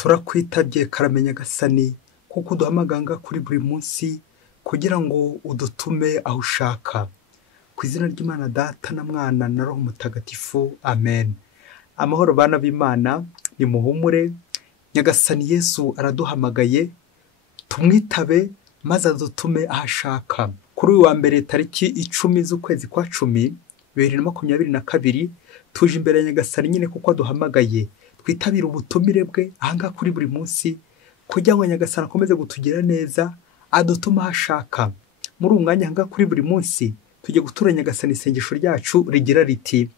turakwitabye karamenya gasani kuko uduhamaganga kuri buri munsi kugira ngo udutume aho ushaka. Ku izina ry'Imana Data na Mwana na Roho Mutagatifu, amen. Amahoro bana b'Imana, nimuhumure, Nyagasani Yesu araduhamagaye, tumwitabe maze adutume aho ashaka. Kuri uyu wa mbere tariki 10 z'ukwezi kwa 10, 2022, tuje imbere ya Nyagasani nyine kuko aduhamagaye. Twitabira ubutumire bwe ahangaha kuri buri munsi kugira ngo Nyagasani akomeze kutugira neza, adutuma aho ashaka. Muri uyu mwanya ahangaha kuri buri munsi tujye gutura Nyagasani isengesho ryacu rigira riti: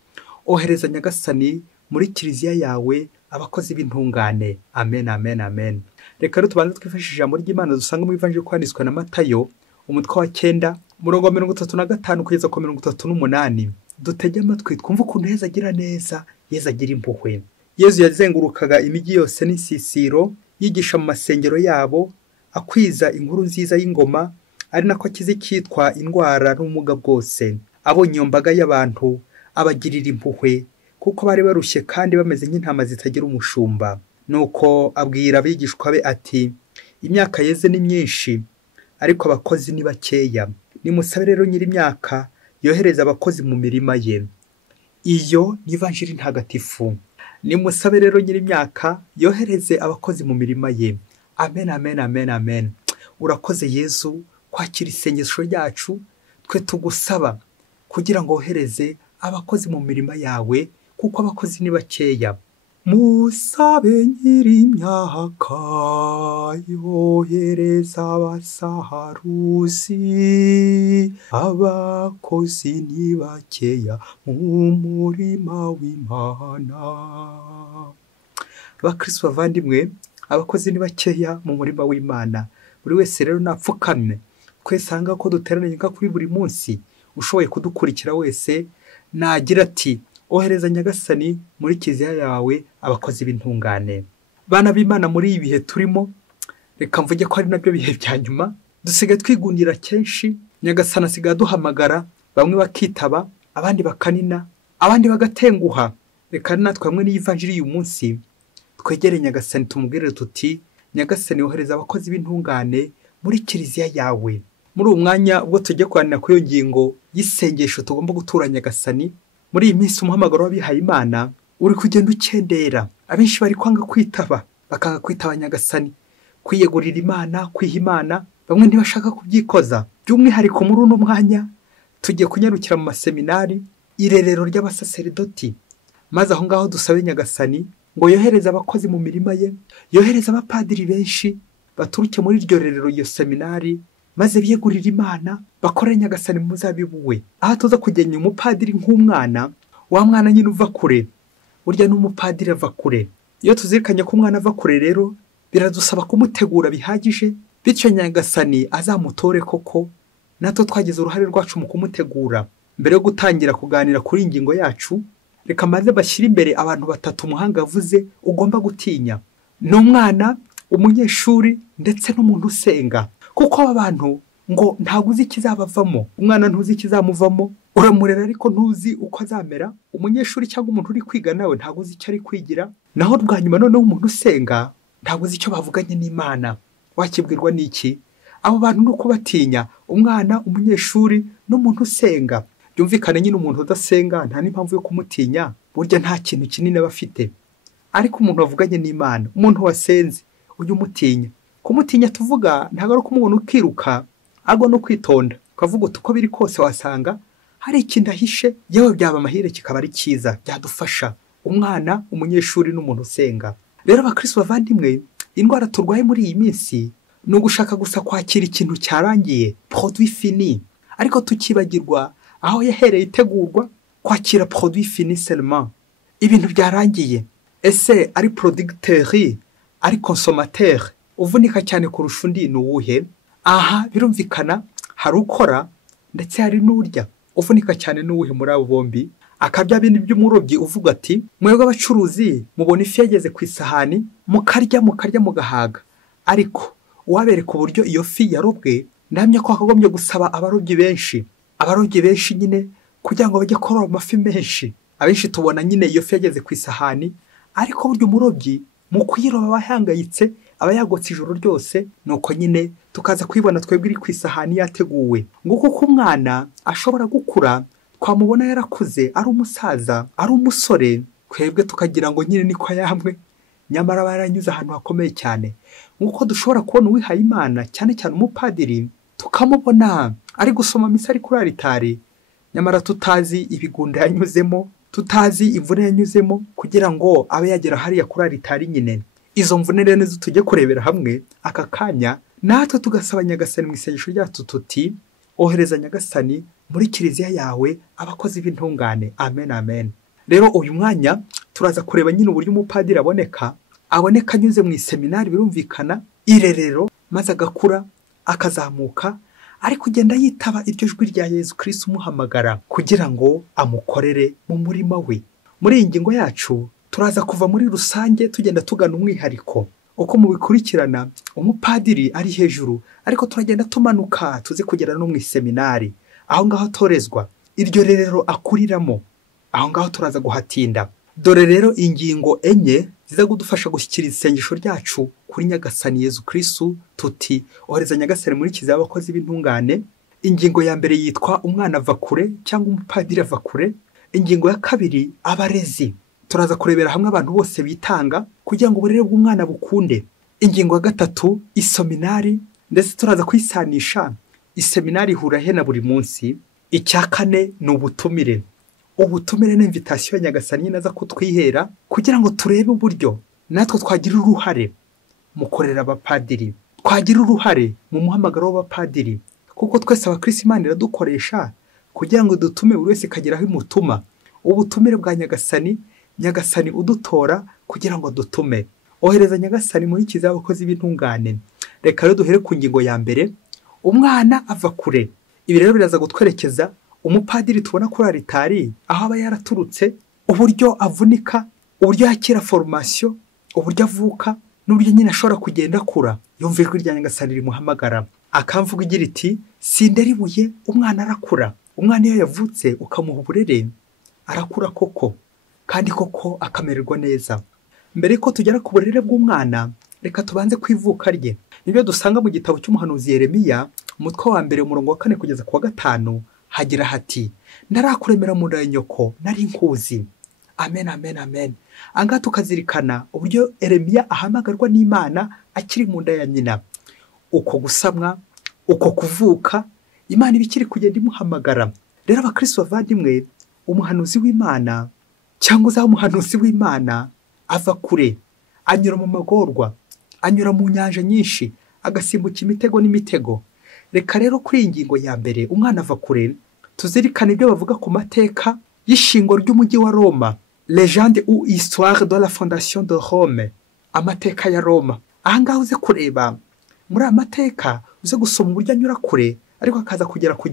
ohereza Nyagasani muri kiliziya yawe abakozi b'intungane. Amen, amen, amen. Reka rero tubanze twifashishe ijambo ry'Imana dusanga mu ivanjiri kwanditswe na Matayo, umutwe wa 9, umurongo wa 35 kugeza ku 38. Dutege amatwi twumve ukuntu Yesu agira neza, Yesu agira impuhwe. Yesu yazengurukaga imijyi yose n'insisiro, yigisha mu masengero yabo, akwiza inkuru nziza y'ingoma, ari nako akiza icyitwa indwara n'ubumuga bwose. Abonye iyo mbaga y'abantu abagirira impuhwe, kuko bari barushye kandi bameze nk'intama zitagira umushumba. Nuko abwira abigishwa be ati: imyaka yeze ni myinshi, ariko abakozi ni bakeya. Nimusabe rero Nyir'imyaka yohereze abakozi mu mirima ye. Iyo ni ivanjiri ntagatifu. Nimusabe rero Nyir'imyaka yohereze abakozi mu mirima ye. Amen, amen, amen, amen. Urakoze Yesu kwakira isengesho ryacu, twe tugusaba kugira ngo wohereze abakozi mu mirima yawe, kuko abakozi ni bakeya. Musabe Nyir'imyaka yohereza abasaruzi, abakozi ni bakeya mu murima w'Imana. Bakristo bavandimwe, abakozi ni bakeya mu murima w'Imana. Buri wese rero napfukamye, kwesanga ko duteraniye kuri buri munsi, ushoboye kudukurikira wese nagira ati: ohereza Nyagasani muri kiliziya yawe abakozi b'intungane. Bana b'Imana, muri ibihe turimo, reka mvuge ko ari nabyo bihe bya nyuma, dusigaye twigundira kenshi. Nyagasani asigaye aduhamagara, bamwe bakitaba, abandi bakanina, abandi bagatenguha. Reka natwe hamwe n'ivanjiri y'uyu munsi twegere Nyagasani tumubwire tuti: Nyagasani wohereza abakozi b'intungane muri kiliziya yawe. Muri uyu mwanya ubwo tujye kwanira ku iyo ngingo y'isengesho tugomba gutura Nyagasani, muri iyi minsi umuhamagaro w'abihaye Imana uri kugenda ukendera. Abenshi bari kwanga kwitaba, bakanga kwitaba Nyagasani, kwiyegurira Imana, kwiha Imana. Bamwe ntibashaka kubyikoza. By'umwihariko muri uno mwanya tugiye kunyarukira mu maseminari, irerero ry'abasaseridoti, maze aho ngaho dusabe Nyagasani ngo yohereze abakozi mu mirima ye, yohereze abapadiri benshi baturuke muri iryo rerero, iyo seminari, maze biyegurira Imana, bakorere Nyagasani mu muzabibu we. Aha tuza kugenya umupadiri nk'umwana, wa mwana nyine uva kure. Burya n'umupadiri ava kure. Iyo tuzirikanye ko umwana ava kure rero, biradusaba kumutegura bihagije, bityo Nyagasani azamutore koko. Natwe twagize uruhare rwacu mu kumutegura. Mbere yo gutangira kuganira kuri ingingo yacu, reka maze bashyira imbere abantu batatu umuhanga yavuze ugomba gutinya: n'umwana, umunyeshuri, ndetse n'umuntu usenga. Kuko aba bantu ngo ntabwo uzi ikizabavamo. Umwana ntuzi ikizamuvamo, uramurera ariko ntuzi uko azamera. Umunyeshuri cyangwa umuntu uri kwiga nawe ntabwo uzi icyo ari kwigira. Naho bwa nyuma noneho umuntu usenga, ntabwo uzi icyo bavuganye n'Imana. Wakibwirwa n'iki? Abo bantu nuko batinya: umwana, umunyeshuri, n'umuntu usenga. Byumvikane nyine umuntu udasenga nta n'impamvu yo kumutinya, burya nta kintu kinini aba afite. Ariko umuntu wavuganye n'Imana, umuntu wasenze, ujye umutinya. Kumutinya tuvuga ntabwo ari kumubona ukiruka, ahubwo no kwitonda, ukavuga uti uko biri kose wasanga hari ikintu ahishe, yewe byaba amahire kikaba ari cyiza, byadufasha. Umwana, umunyeshuri, n'umuntu usenga. Rero bakristo bavandimwe, indwara turwaye muri iyi minsi ni ugushaka gusa kwakira ikintu cyarangiye, produit fini, ariko tukibagirwa aho yahereye itegurwa, kwakira produit fini seulement, ibintu byarangiye. Ese ari producteur, ari consommateur, uvunika cyane kurusha undi ni uwuhe? Aha birumvikana hari ukora ndetse hari n'urya. Uvunika cyane n'uwuhe muri abo bombi? Akabya bindi by'umurobyi uvuga ati: mwebwe abacuruzi mubona ifi yageze ku isahani, mukarya mugahaga, ariko uwabereka uburyo iyo fi yarobwe, ndamya ko akagombye gusaba abarobyi benshi nyine kugira ngo bajye kuroba amafi menshi. Abenshi tubona nyine iyo fi yageze ku isahani, ariko burya umurobyi mu kuyiroba bahangayitse aba yagotse ijoro ryose, nuko nyine tukaza kwibona twebwe iri ku isahani yateguwe. ngo kuko umwana ashobora gukura twamubona yarakuze ari umusaza ari umusore, twebwe tukagira ngo nyine niko yamwe, nyamara baranyuze ahantu hakomeye cyane. nk'uko dushobora kubona uwihaye Imana cyane cyane umupadiri, tukamubona ari gusoma misa ari kuri aritari, nyamara tutazi ibigunda yanyuzemo, tutazi imvune yanyuzemo kugira ngo abe yagera hariya kuri aritari nyine. Izo mvune rero nizo tujye kurebera hamwe aka kanya, natwe tugasaba Nyagasani mu isengesho ryacu tuti ohereza Nyagasani muri kiliziya yawe abakozi b'intungane. Amen amen. Rero uyu mwanya turaza kureba nyine uburyo umupadiri aboneka anyuze mu iseminari, birumvikana irerero, maze agakura akazamuka ari kugenda yitaba iryo jwi rya Yezu Kristo umuhamagara kugira ngo amukorere mu murima we. Muri iyi ngingo yacu turaza kuva muri rusange tugenda tugana umwihariko uko mubikurikirana. Umupadiri ari hejuru, ariko turagenda tumanuka tuze kugera no mu iseminari, aho ngaho atorezwa, iryo rero akuriramo, aho ngaho turaza guhatinda. Dore rero ingingo enye ziza kudufasha gushyikiriza isengesho ryacu kuri Nyagasani Yezu Kristo tuti ohereza Nyagasani muri kiliziya abakozi b'intungane. Ingingo ya mbere yitwa umwana ava kure cyangwa umupadiri ava kure. Ingingo ya kabiri abarezi, turaza kurebera hamwe abantu bose bitanga kugira ngo uburere bw'umwana bukunde. Ingingo ya gatatu iseminari, ndetse turaza kwisanisha iseminari ihura he na buri munsi. Icya kane ni ubutumire. Ubutumire ni invitation ya Nyagasani naza kutwihera kugira ngo turebe uburyo natwe twagira uruhare mu korera abapadiri, twagira uruhare mu muhamagaro w'abapadiri, kuko twese abakristo Imana iradukoresha kugira ngo dutume buri wese kageraho imutuma. Ubutumire bwa Nyagasani udutora kugira ngo dutume. Ohereza Nyagasani muri kiliziya abakozi b'intungane. Reka rero duhere ku ngingo ya mbere, umwana ava kure. Ibi rero biraza gutwerekeza umupadiri tubona kuri aritari, aho aba yaraturutse, uburyo avunika, uburyo yakira formation, uburyo avuka, n'uburyo nyine ashobora kugenda akura. Yumva ijwi rya Nyagasani rimuhamagara, akamvuga igira iti sindera ibuye, umwana arakura. Umwana iyo yavutse ukamuha uburere arakura koko, kandi koko akamererwa neza. Mbere ko tugera ku burere bw'umwana, reka tubanze kwivuka rye. Nibyo dusanga mu gitabo cy'umuhanuzi Yeremiya, umutwe wa mbere umurongo wa 4 kugeza ku wa 5, hagira hati ndarakuremera mu nda ya nyoko nari nkuzi. Amen amen amen. Anga tukazirikana uburyo Yeremiya ahamagarwa n'Imana akiri mu nda ya nyina. Uko gusamwa, uko kuvuka, Imana ibikiri kugenda imuhamagara. Rero abakristo bavandimwe, umuhanuzi w'Imana cyangwa za umuhanuzi w'Imana ava kure, anyura mu magorwa, anyura mu nyanja nyinshi, agasimbuka imitego n'imitego. Reka rero kuri iyi ngingo ya mbere, umwana ava kure, tuzirikana ibyo bavuga ku mateka y'ishingo ry'umujyi wa Roma, legende ou histoire de la fondation de Rome, amateka ya Roma. Aha ngaho uze kureba muri amateka, uze gusoma uburyo anyura kure, ariko akaza kugera ku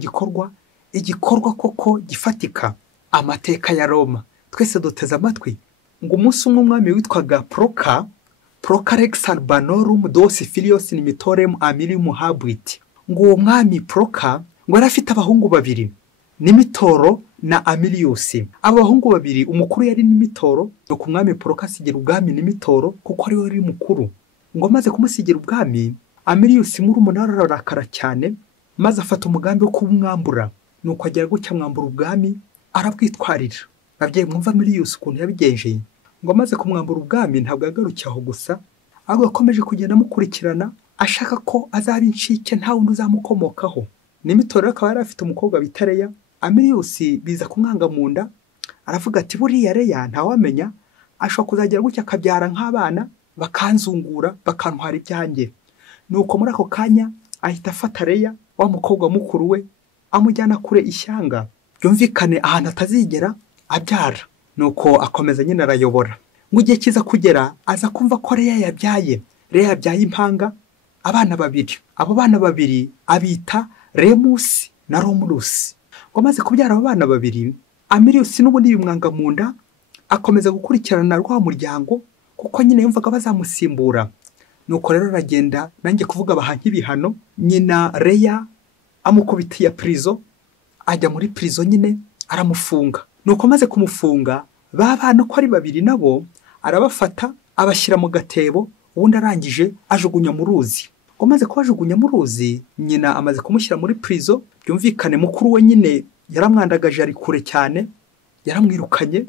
igikorwa koko gifatika. Amateka ya Roma twese duteze amatwi ngo umunsi umwe umwami witwaga Proca Rex Albanorum dos Filios Nimitorem Amilium Habuit. Ngo uwo mwami Proca ngo yari afite abahungu babiri, Nimitoro na Amilius. Abo bahungu babiri umukuru yari Nimitoro, nuko umwami Proca asigira ubwami Nimitoro kuko ari we wari mukuru. Ngo maze kumusigira ubwami, Amilius murumuna ararakara cyane, maze afata umugambi wo kumwambura. Nuko agera gutya mwambura ubwami, arabwitwarira. Babyeyi mwumva Amilius ukuntu yabigenje. Ngo maze kumwambura ubwami ntabwo yagarukiye aho gusa, ahubwo yakomeje kugenda amukurikirana, ashaka ko azaba incike nta wundi uzamukomokaho. Nimitoro akaba yari afite umukobwa bita Leya. Amilius biza kumwanga mu nda, aravuga ati buriya Leya ntawamenya, ashobora kuzagera gutya akabyara nk'abana bakanzungura bakantwara ibyanjye. Nuko muri ako kanya ahita afata Leya, wa mukobwa mukuru we, amujyana kure ishyanga, byumvikane ahantu atazigera abyara. Nuko akomeza nyine arayobora. Ngo igihe kiza kugera, aza kumva ko Leya yabyaye impanga, abana babiri. Abo bana babiri abita Remus na Romulus. Ngo maze kubyara abo bana babiri, Amilius n'ubundi bimwanga mu nda, akomeza gukurikirana rwa muryango kuko nyine yumvaga bazamusimbura. Nuko rero aragenda, nanjye kuvuga bahanki ibihano, nyina Leya amukubitiye prison, ajya muri prison nyine aramufunga. Nuko maze kumufunga, babana ko ari babiri nabo arabafata abashyira mu gatebo, ubundi arangije ajugunya mu ruzi. Ngo maze kubajugunya mu ruzi, nyina amaze kumushyira muri prison, byumvikane mukuru we nyine yaramwandagaje ari kure cyane, yaramwirukanye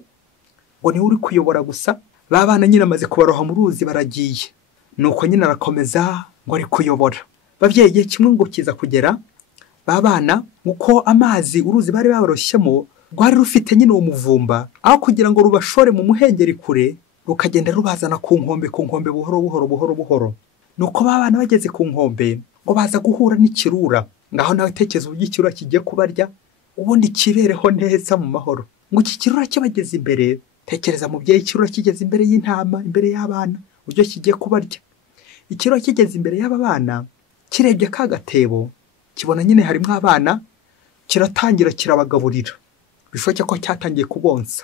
ngo niwe uri kuyobora gusa. Ba bana nyine amaze kubaroha mu ruzi baragiye, nuko nyine arakomeza ngo ari kuyobora. Babyeyi igihe kimwe ngo kiza kugera, ba bana uko amazi uruzi bari babaroshyemo rwari rufite nyine uwo muvumba, aho kugira ngo rubashore mu muhengeri kure, rukagenda rubazana ku nkombe buhoro. Nuko ba bana bageze ku nkombe ngo baza guhura n'ikirura. Ngaho nawe tekereza uburyo ikirura kigiye kubarya, ubundi kibereho neza mu mahoro. Ngo iki kirura kibageze imbere, tekereza mubyeyi, ikirura kigeze imbere y'intama, imbere y'abana, uburyo kigiye kubarya. Ikirura kigeze imbere y'aba bana, kirebye ka gatebo, kibona nyine harimo abana, kiratangira kirabagaburira. Bishoboke ko cyatangiye kubonsa.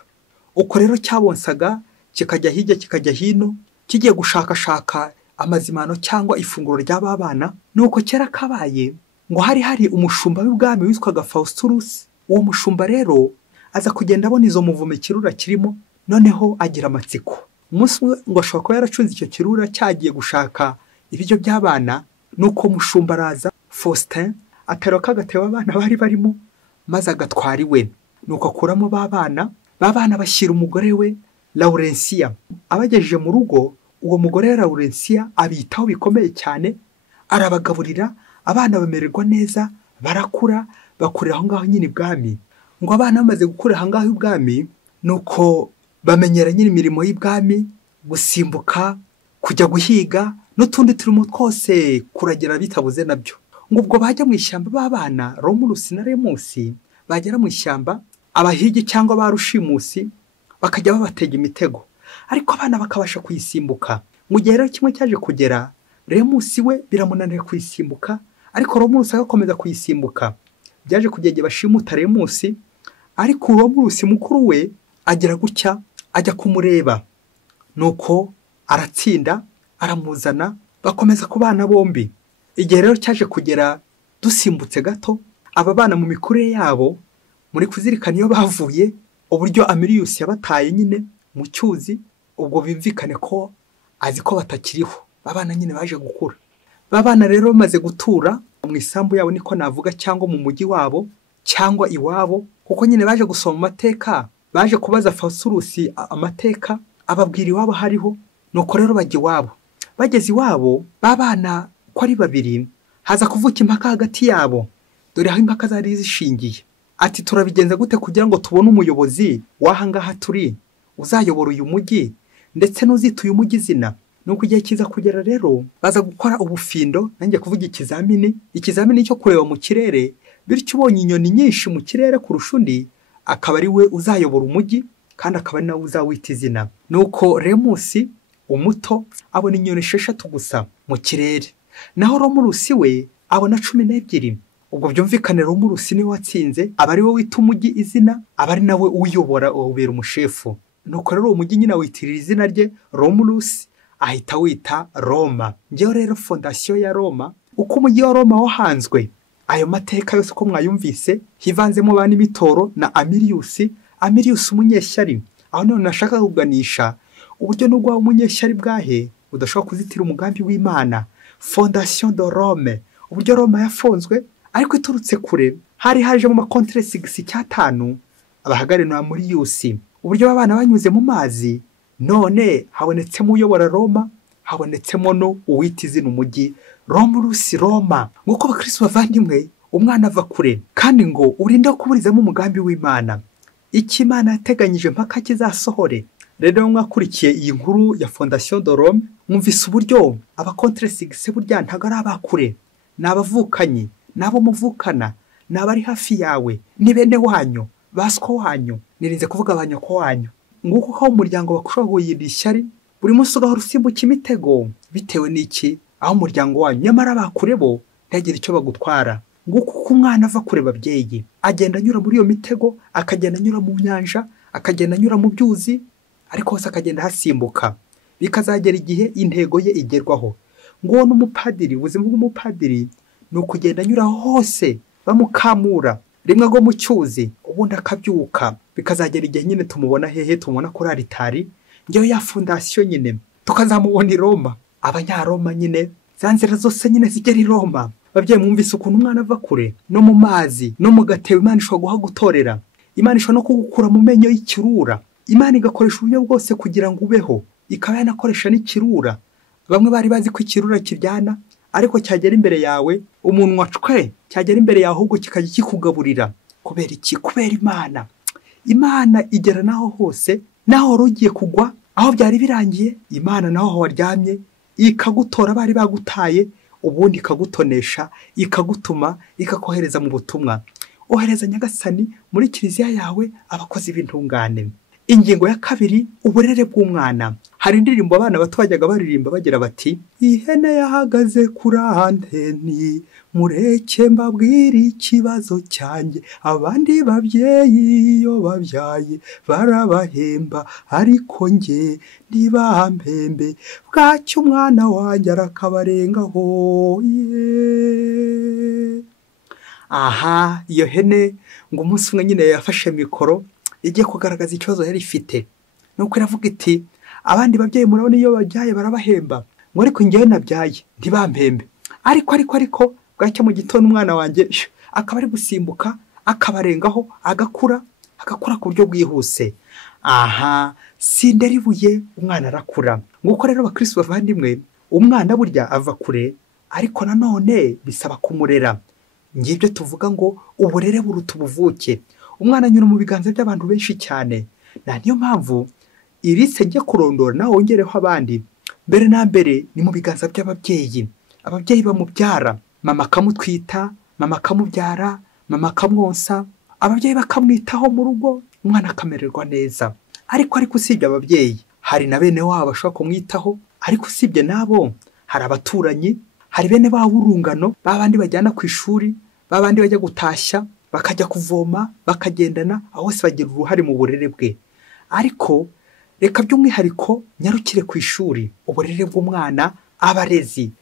Uko rero cyabonsaga, kikajya hirya kikajya hino, kigiye gushakashaka amazimano cyangwa ifunguro ry'aba bana. Nuko kera kabaye ngo hari umushumba w'ubwami witwaga Faustus. Uwo mushumba rero aza kugenda abona izo muvume kirura kirimo, noneho agira amatsiko. Umunsi umwe ngo ashobora kuba yaracunze icyo kirura cyagiye gushaka ibiryo by'abana. Nuko mushumba araza, Faustin atera kagateba abana bari barimo, maze agatwara iwe. Nuko akuramo ba bana bashyira umugore we Laurencia. Abagejeje mu rugo, uwo mugore Laurencia abitaho bikomeye cyane, arabagaburira, abana bamererwa neza, barakura, bakurira aho ngaho nyine ibwami. Ngo abana bamaze gukurira aho ngaho ibwami, nuko bamenyera nyine imirimo y'ibwami, gusimbuka, kujya guhiga, n'utundi turimo twose kuragira bitabuze nabyo. Ngo ubwo bajya mu ishyamba b'abana Romulus na Remusi, bagera mu ishyamba, abahigi cyangwa ba rushimusi bakajya babatega imitego, ariko abana bakabasha kuyisimbuka. Mu gihe rero kimwe cyaje kugera, Remusi we biramunanira kuyisimbuka, ariko Romulus agakomeza kuyisimbuka. Byaje kugera bashimuta Remusi, ariko Romulus mukuru we agira gutya, ajya kumureba. Nuko aratsinda, aramuzana, bakomeza kubana bombi. Igihe rero cyaje kugera, dusimbutse gato, aba bana mu mikurire yabo, muri kuzirikana iyo bavuye, uburyo Amilius yabataye nyine mu cyuzi, ubwo bimvikane ko azi ko batakiriho. Babana nyine baje gukura. Babana rero bamaze gutura mu isambu yabo, niko navuga, cyangwa mu mujyi wabo cyangwa iwabo, kuko nyine baje gusoma amateka, baje kubaza Faustus amateka, ababwira iwabo hariho. Nuko rero bajya iwabo. Bageze iwabo, babana ko ari babiri, haza kuvuka impaka hagati yabo. Dore aho impaka zari zishingiye. Ati turabigenza gute kugira ngo tubone umuyobozi w'aha ngaha turi, uzayobora uyu mujyi, ndetse n'uzita uyu mujyi izina. Nuko igihe kiza kugera rero, baza gukora ubufindo, nanjye kuvuga ikizamini cyo kureba mu kirere, bityo ubonye inyoni nyinshi mu kirere kurusha undi, akaba ari we uzayobora umujyi, kandi akaba ari nawe uzawita izina. Nuko Remusi umuto abona inyoni 6 gusa mu kirere, naho Romulus we abona 12. Ubwo byumvikane Romulus niwe watsinze, aba ari we wita umujyi izina, aba ari nawe uyobora, ubera umushefu. Nuko rero umujyi nyine witirira izina rye Romulus, ahita wita Roma. Ngewe rero fondasiyo ya Roma, uko umujyi wa Roma wahanzwe, ayo mateka yose ko mwayumvise, hivanzemo bana imitoro na Amilius umunyeshyari. Aho none nashaka kuganisha uburyo n'ubwo umunyeshyari bwahe udashobora kuzitira umugambi w'Imana. Fondation de Rome, uburyo Roma yafonzwe, ariko iturutse kure, hari haje mu makontre 6 abahagari na Amilius. Uburyo abana banyuze mu mazi, none habonetsemo uyobora Roma, habonetsemo no uwita izina umujyi Romulus Roma. Nguko abakristo bavandimwe, umwana ava kure, kandi ngo urinde kuburizamo umugambi w'Imana. Iki Imana yateganyije mpaka kizasohore. Rero mwakurikiye iyi nkuru ya Fondation de Rome, mwumvise uburyo abakontre 6 burya ntago ari abakure, n'abavukanye, n'abo muvukana, n'abari hafi yawe, ni bene wanyu, basko wanyu, nirinze kuvuga abanyoko wanyu. Nguko ko umuryango bakushoboye ishyari, buri munsi ugahora usimbuka imitego, bitewe n'iki? Aho umuryango wanyu nyamara bakure bo ntagira icyo bagutwara. Nguko ko umwana ava kure babyeyi, agenda anyura muri iyo mitego, akagenda anyura mu nyanja, akagenda anyura mu byuzi, ariko hose akagenda hasimbuka, bikazagera igihe intego ye igerwaho. Nguwo n'umupadiri, ubuzima bw'umupadiri ni ukugenda anyura hose bamukamura, rimwe ago mu cyuzi, ubundi akabyuka, bikazagera igihe nyine tumubona hehe, tumubona kuri aritari. Ngewe ya fondasiyo nyine tukazamubona i Roma. Abanyaroma nyine za nzira zose nyine zigera i Roma. Babyeyi mwumvise ukuntu umwana ava kure no mu mazi no mu gatebo Imana ishobora guha gutorera. Imana ishobora no kugukura mu menyo y'ikirura. Imana igakoresha uburyo bwose kugira ngo ubeho, ikaba yanakoresha n'ikirura. Bamwe bari bazi ko ikirura kiryana, ariko cyagera imbere yawe umunwa cwe, cyagera imbere yawe ahubwo kikajya kikugaburira. Kubera iki? Kubera Imana. Imana igera naho hose, naho wari ugiye kugwa, aho byari birangiye, Imana naho aho waryamye ikagutora bari bagutaye, ubundi ikagutonesha, ikagutuma, ikakohereza mu butumwa. Ohereza Nyagasani muri kiliziya yawe abakozi b'intungane. Ingingo ya kabiri, uburere bw'umwana. Hari indirimbo abana bato bajyaga baririmba bagira bati, ihene yahagaze kuri anteni, mureke mbabwire ikibazo cyanjye, abandi babyeyi iyo babyaye barabahemba, ariko njye ntibampembe, bwacyo umwana wanjye arakabarengaho. Aha, iyo hene ngo umunsi umwe nyine yafashe mikoro igiye kugaragaza ikibazo yari ifite. Nuko iravuga iti, abandi babyeyi murabona iyo babyaye barabahemba, ngo ariko njyewe nabyaye ntibampembe, ariko bwacya mu gitondo umwana wanjye akaba ari gusimbuka akabarengaho, agakura ku buryo bwihuse. Aha, sindera ibuye umwana arakura. Nguko rero abakristo bavandimwe, umwana burya ava kure, ariko nanone bisaba kumurera. Ngibyo tuvuga ngo uburere buruta ubuvuke. Umwana anyura mu biganza by'abantu benshi cyane, na niyo mpamvu iri senge kurondora nawe wongereho abandi. Mbere na mbere ni mu biganza by'ababyeyi. Ababyeyi bamubyara, mama akamutwita, mama akamubyara, mama akamwonsa, ababyeyi bakamwitaho mu rugo, umwana akamererwa neza. Ariko usibye ababyeyi, hari na bene wabo bashobora kumwitaho. Ariko usibye nabo, hari abaturanyi, hari bene wabo urungano, babandi bajyana ku ishuri, babandi bajya gutashya, bakajya kuvoma, bakagendana, aho bose bagira uruhare mu burere bwe. Ariko reka by'umwihariko nyarukire ku ishuri, uburere bw'umwana.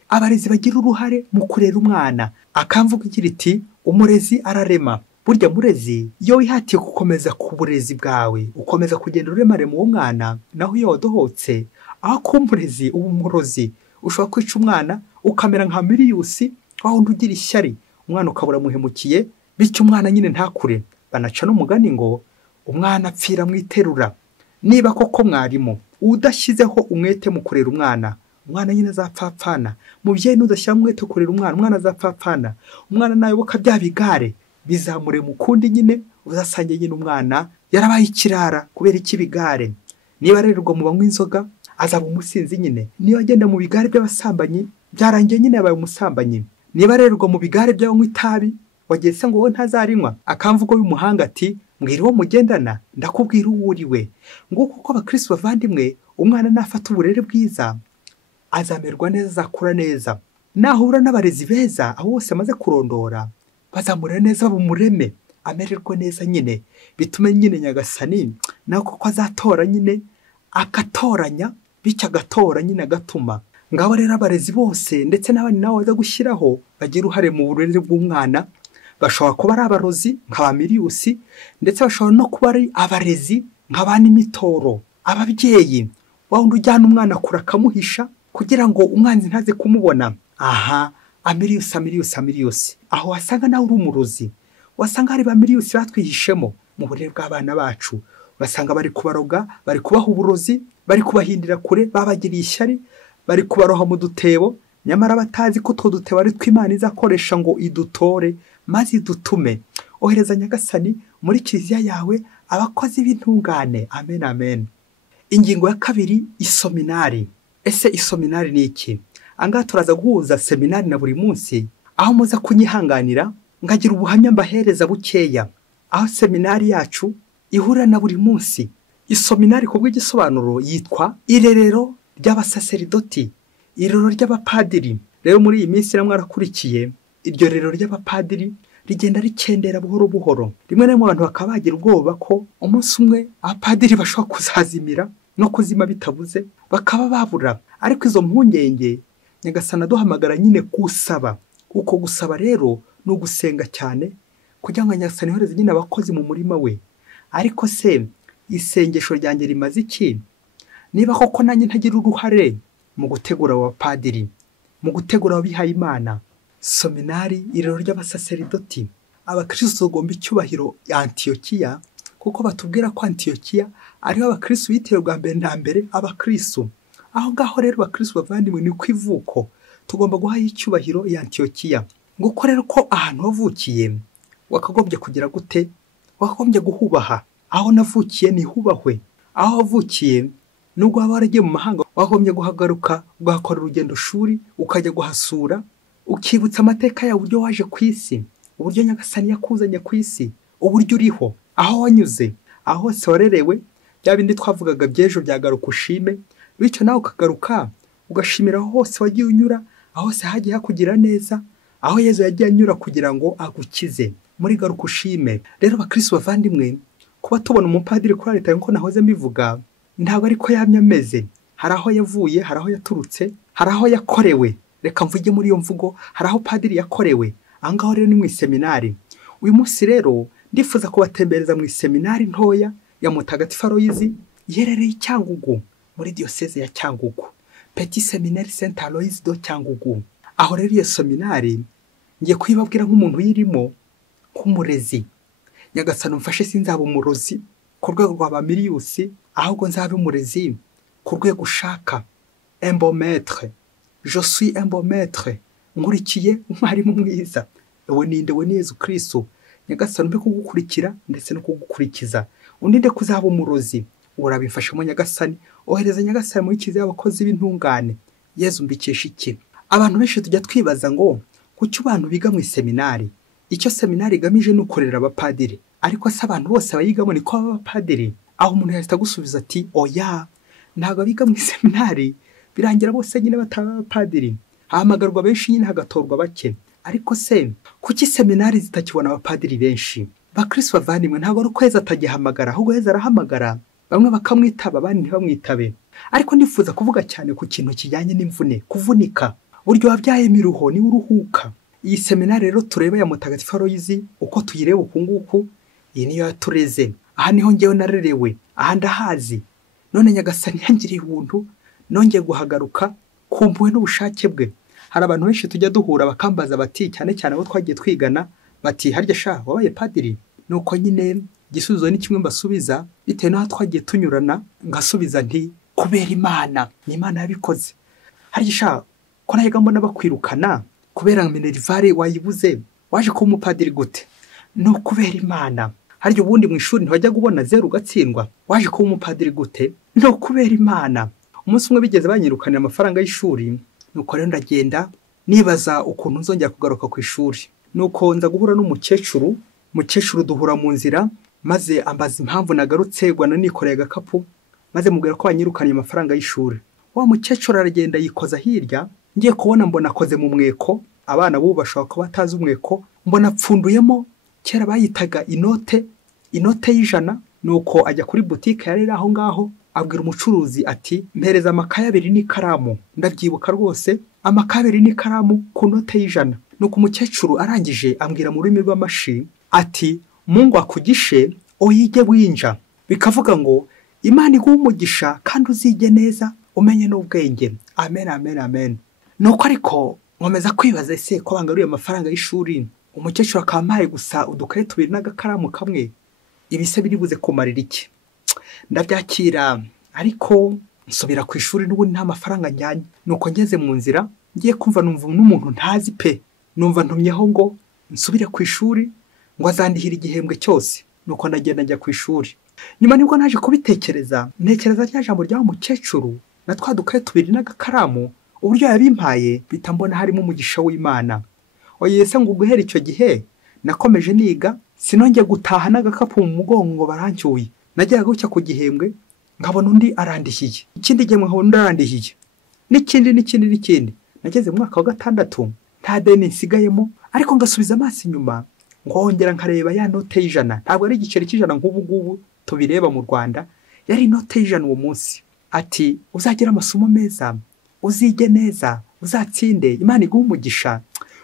Abarezi bagira uruhare mu kurera umwana. Akamvuga igira iti, umurezi ararema. Burya murezi iyo wihatiye gukomeza ku burezi bwawe, ukomeza kugenda uremare mu mwana, naho iyo wadohotse, aho kuba umurezi uba umurozi. Ushobora kwica umwana ukamera nka Miliyusi, aho undi ugira ishyari, umwana ukabura muhemukiye, bityo umwana nyine ntakure. Banaca n'umugani ngo umwana apfira mu iterura. Niba koko mwarimu udashyizeho umwete mu kurera umwana, umwana nyine azapfapfana. Mubyeyi nudashyira umwete kurera umwana azapfapfana. Umwana nayoboka bya bigare bizamure mu kundi nyine, uzasange nyine umwana yarabaye ikirara kubera ikibigare. Niba arererwa mu banywa inzoga, azaba umusinzi nyine. Niba agenda mu bigare by'abasambanyi, byarangiye nyine yabaye umusambanyi. Niba arererwa mu bigare by'abanywa itabi, wageze ngo wowe ntazarinywa. Akamvugo y'umuhanga ati, mbwira uwo mugendana ndakubwira uwo uriwe. Nguko uko abakristo bavandimwe, umwana nafata uburere bwiza azamerwa neza, azakura neza. Nahura n'abarezi beza, aho bose amaze kurondora, bazamurera neza, bumureme, amererwa neza nyine. Bitume nyine Nyagasani nawe koko azatora nyine, akatoranya, bityo agatora nyine agatuma. Ngabo rero abarezi bose ndetse n'abandi nabo baza gushyiraho bagira uruhare mu burere bw'umwana. Bashobora kuba ari abarozi nka Miliyusi, ndetse bashobora no kuba ari abarezi nka Nimitoro. Ababyeyi wundi ujyana umwana kure akamuhisha kugira ngo umwanzi ntaze kumubona. Aha, Miliyusi, aho wasanga nawe uri umurozi. Wasanga hari ba Miliyusi batwihishemo mu burere bw'abana bacu. Basanga bari kubaroga, bari kubaha uburozi, bari kubahindira kure, babagiriye ishyari, bari kubaroha mu dutebo, nyamara batazi ko utwo dutebo ari tw'Imana izakoresha ngo idutore maze idutume. Ohereza Nyagasani muri kiliziya yawe abakozi b'intungane. Amen, amen. Ingingo ya kabiri, isominari. Ese isominari ni iki? Angaha turaza guhuza seminari na buri munsi, aho muza kunyihanganira ngagira ubuhamya mbahereza bukeya. Aho seminari yacu ihura na buri munsi. Isominari kubwo igisobanuro yitwa irerero ry'abasaseridoti, irerero ry'abapadiri. Rero muri iyi minsi namwe arakurikiye, iryo rero ry'abapadiri rigenda rikendera buhoro buhoro. Rimwe na rimwe abantu bakaba bagira ubwoba ko umunsi umwe abapadiri bashobora kuzazimira no kuzima bitabuze, bakaba babura. Ariko izo mpungenge Nyagasani aduhamagara nyine gusaba. Uko gusaba rero ni ugusenga cyane kugira ngo Nyagasani yohereze nyine abakozi mu murima we. Ariko se isengesho ryanjye rimaze iki? niba koko nanjye ntagira uruhare mu gutegura abapadiri, mu gutegura abihaye Imana, seminari irero ry'abasaseridoti, abakristo bagomba icyubahiro Antiyokiya, kuko batubwira ko Antiyokiya ariho abakristo bitewe bwa mbere na mbere abakristo. Aho ngaho rero abakristo bavandimwe ni ku ivuko tugomba guha icyubahiro Antiyokiya. Nguko rero ko ahantu wavukiye wakagombye kugira gute? Wakagombye guhubaha. Aho navukiye ni hubahwe. Aho wavukiye nubwo waba waragiye mu mahanga wagombye guhagaruka ugakora urugendo shuri ukajya guhasura, ukibutsa amateka yawe, uburyo waje ku isi, uburyo Nyagasani yakuzanye ku isi, uburyo uriho, aho wanyuze, aho hose warerewe, bya bindi twavugaga by'ejo byagaruka ushime, bityo nawe ukagaruka ugashimira aho hose wagiye unyura, aho hose hagiye hakugira neza, aho Yezu yagiye anyura kugira ngo agukize. Muri garuka ushime. Rero bakristo bavandimwe, kuba tubona umupadiri kuri leta nko nahoze mbivuga, ntabwo ariko yamye ameze. Hari aho yavuye, hari aho yaturutse, hari aho yakorewe. Reka mvuge muri iyo mvugo, hari aho padiri yakorewe. Ahangaho rero ni mu seminari. Uyu munsi rero ndifuza kubatembereza mu seminari ntoya ya Mutagatifu Aloyizi iherereye i Cyangugu, muri diocese ya Cyangugu, Petit Seminaire Saint Aloys do Cyangugu. Aho rero iyo seminari ngiye kwibabwira nk'umuntu yirimo, nk'umurezi. Nyagasani umfashe sinzaba umurozi ku rwego rwa Miliyusi, ahubwo nzabe umurezi ku rwego ushaka. Un bon maître, je suis un bon maître. Nkurikiye umwarimu mwiza. Ewe ninde? We ni Yezu Kristo. Nyagasani umpe kugukurikira ndetse no kugukurikiza. Undinde kuzaba umurozi. Urabimfashemo Nyagasani. Ohereza Nyagasani muri kizi y'abakozi b'intungane. Yezu mbikesha iki? Abantu benshi tujya twibaza ngo kuki abantu biga mu seminari? Icyo seminari igamije ni ukorera abapadiri. Ariko se abantu bose bayigamo ni ko abapadiri? Aho umuntu yahita gusubiza ati oya, ntabwo biga mu seminari birangira bose nyine bataba abapadiri. Hahamagarwa benshi nyine hagatorwa bake. Ariko se kuki seminari zitakibona abapadiri benshi? Bakristo bavandimwe, ntabwo ari ukwezi atagihamagara, ahubwo Yezu arahamagara, bamwe bakamwitaba abandi ntibamwitabe. Ariko ndifuza kuvuga cyane ku kintu kijyanye n'imvune, kuvunika. Buryo wabyaye miruho ni uruhuka. Iyi seminari rero tureba ya Mutagatifu Aloyizi, uko tuyireba uku nguku, iyi niyo yatureze. Aha niho ngewe narerewe, aha ndahazi. None Nyagasani yangiriye ubuntu, nongeye guhagaruka kumbuwe n'ubushake bwe. Hari abantu benshi tujya duhura bakambaza bati, cyane cyane abo twagiye twigana, bati harya sha wabaye padiri? Nuko nyine igisubizo ni kimwe mbasubiza, bitewe n'aho twagiye tunyurana, ngasubiza nti kubera Imana, ni Imana yabikoze. Harya sha ko nahiga mbona bakwirukana kubera minerivare wayibuze, waje kuba umupadiri gute? No kubera Imana. Harya ubundi mu ishuri ntibajya kubona 0 ugatsindwa, waje kuba umupadiri gute? No kubera Imana. Umunsi umwe bigeze banyirukanira amafaranga y'ishuri, nuko rero ndagenda nibaza ukuntu nzongera kugaruka ku ishuri. Nuko nza guhura n'umukecuru, duhura mu nzira, maze ambaza impamvu nagarutse gwana nikoreye agakapu, maze mubwira ko banyirukaniye amafaranga y'ishuri. Wa mukecuru aragenda yikoza hirya, ngiye kubona mbona akoze mu mweko. Abana bo bashaka ko batazi umweko, mbona apfunduyemo kera bayitaga inote y'ijana. Nuko ajya kuri boutique yari aho ngaho, abwira umucuruzi ati mpereza amakaye 2 n'ikaramu. Ndabyibuka rwose, amakaye 2 n'ikaramu ku note y'ijana. Nuko umukecuru arangije ambwira mu rurimi rw'amashi ati Mungu akugishe oyige winja. Bikavuga ngo Imana iguha umugisha kandi uzige neza umenye n'ubwenge. Amen, amen, amen. Nuko ariko nkomeza kwibaza ese ko bangaruye amafaranga y'ishuri, umukecuru akampaye gusa udukaye 2 n'agakaramu kamwe, ibise biribuze kumarira iki? Ndabyakira, ariko nsubira ku ishuri n'ubundi nta mafaranga njyanye. Nuko ngeze mu nzira ngiye kumva numva n'umuntu ntazi pe, numva ntumyeho ngo nsubire ku ishuri ngo azandihira igihembwe cyose. Nuko ndagenda njya ku ishuri. Nyuma nibwo naje kubitekereza, ntekereza rya jambo rya umukecuru na twadukaye 2 n'agakaramu, uburyo yabimpaye bitambona harimo umugisha w'Imana. Oye se ngo guhera icyo gihe nakomeje niga, sinongeye gutaha n'agakapu mu mugongo ngo barancyuye. Najyaga gucya ku gihembwe nkabona undi arandihiye, ikindi gihe nkabona undi arandihiye, n'ikindi. Nageze mu mwaka wa 6 nta deni nsigayemo, ariko ngasubiza amaso inyuma ngongera nkareba ya note y'ijana. Ntabwo ari igiceri cy'ijana nk'ubu ngubu tubireba mu Rwanda, yari inote y'ijana uwo munsi. Ati uzagira amasomo meza, uzige neza, uzatsinde, Imana iguha umugisha.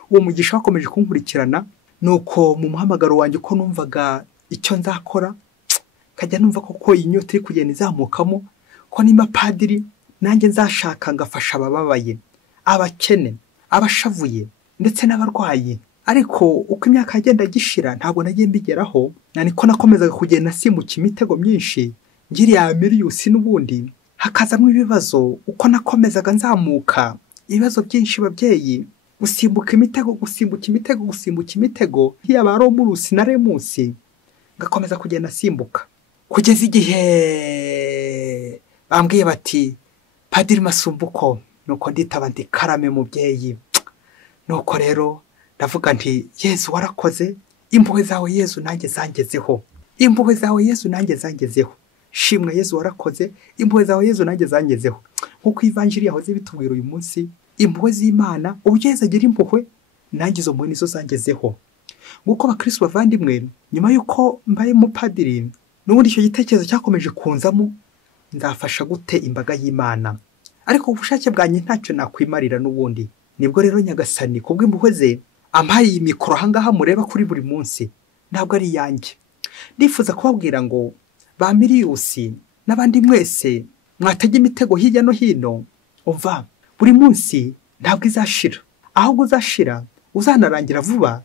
Uwo mugisha wakomeje kunkurikirana. Nuko mu muhamagaro wanjye uko numvaga icyo nzakora, kajya numva koko inyota iri kugenda izamukamo, ko nimba padiri nanjye nzashaka ngafasha abababaye, abakene, abashavuye ndetse n'abarwayi. Ariko uko imyaka yagenda gishira ntabwo nagiye mbigeraho, niko nakomezaga kugenda simbuka imitego myinshi ngiriya Miliyusi, n'ubundi hakazamo ibibazo. Uko nakomezaga nzamuka, ibibazo byinshi babyeyi, gusimbuka imitego yaba Romurusi na Remusi, ngakomeza kugenda simbuka kugeza igihe bambwiye bati Padiri Masumbuko, nuko nditaba ndi karame mubyeyi. Nuko rero ndavuga nti Yezu warakoze, impuhwe zawe Yezu nanjye zangezeho, impuhwe zawe Yezu nanjye zangezeho. Shimwa Yezu warakoze, impuhwe zawe Yezu nanjye zangezeho. Nkuko ivanjiri yahoze bitubwira uyu munsi, impuhwe z'Imana uburyo Yezu agira impuhwe, nanjye izo mpuhwe nizo zangezeho. Nguko abakristo bavandimwe, nyuma yuko mbaye umupadiri, n'ubundi icyo gitekerezo cyakomeje kunzamo, nzafasha gute imbaga y'Imana, ariko ubushake bwanjye ntacyo nakwimarira n'ubundi. Nibwo rero Nyagasani kubw'impuhwe ze ampaye iyi mikoro ahangaha mureba kuri buri munsi, ntabwo ari iyanjye. Ndifuza kubabwira ngo ba Miliyusi n'abandi mwese mwatege imitego hirya no hino, umva buri munsi ntabwo izashira, ahubwo uzashira uzanarangira vuba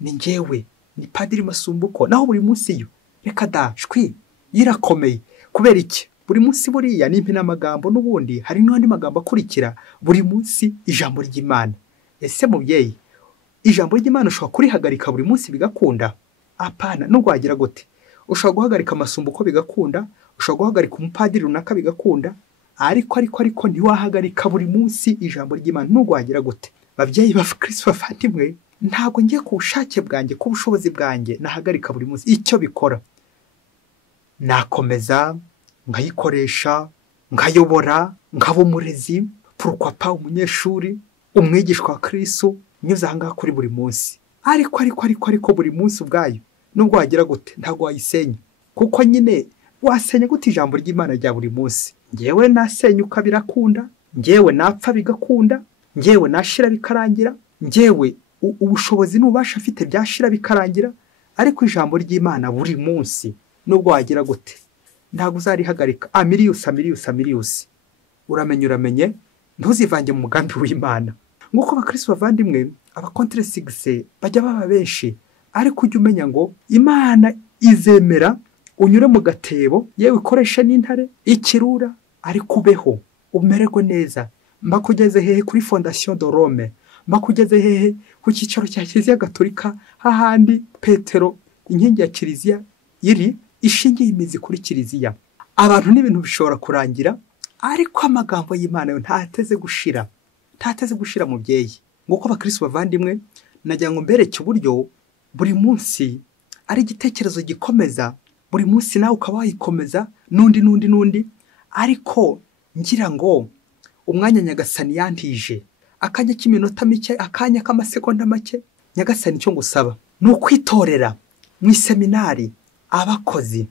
ni njyewe, ni Padiri Masumbuko. Naho buri munsi yo reka dashwi yirakomeye. Kubera iki? Buri munsi buriya ni impinamagambo, n'ubundi hari n'andi magambo akurikira buri munsi ijambo ry'Imana. Ese mubyeyi, ijambo ry'Imana ushobora kurihagarika buri munsi bigakunda? Apana. Nubwo wagira gute, ushobora guhagarika Masumbuko bigakunda, ushobora guhagarika umupadiri runaka bigakunda, ariko ntiwahagarika buri munsi ijambo ry'Imana. Nubwo wagira gute, babyeyi ba Kristo bavandimwe, ntabwo ngiye ku bushake bwanjye, ku bushobozi bwanjye nahagarika buri munsi. Icyo bikora nakomeza nkayikoresha, nkayobora, nkaba umurezi, pourquoi umunyeshuri, umwigishwa wa Kristo, nyuze ahangaha kuri buri munsi. Ariko buri munsi ubwayo nubwo wagira gute ntabwo wayisenya, kuko nyine wasenya gute ijambo ry'Imana rya buri munsi? Ngewe nasenyuka birakunda, ngewe napfa bigakunda, ngewe nashira bikarangira, ngewe ubushobozi n'ubasha afite byashira bikarangira, ariko ijambo ry'Imana buri munsi nubwo wagira gute ntabwo uzarihagarika. Miliyusi, uramenye ntuzivange mu mugambi w'Imana. Nguko abakristo bavandimwe, abakontresigise bajya baba benshi, ariko ujye umenya ngo Imana izemera unyure mu gatebo, yewe ukoreshe n'intare, ikirura, ariko ubeho umererwe neza. Mbakugeze hehe kuri Fondation Dore, mbakugeze hehe ku cyicaro cya Kiliziya Gatolika, hahandi Petero inkingi ya Kiliziya iri ishingiye imizi kuri Kiliziya. Abantu n'ibintu bishobora kurangira, ariko amagambo y'Imana yo ntateze gushira mubyeyi. Nguko abakristo bavandimwe, nagira ngo mbereke uburyo buri munsi ari igitekerezo gikomeza, buri munsi nawe ukaba wayikomeza n'undi, ariko ngira ngo umwanya Nyagasani yantije, akanya k'iminota mike, akanya k'amasegonda make, Nyagasani icyo ngusaba ni ukwitorera mu iseminari abakozi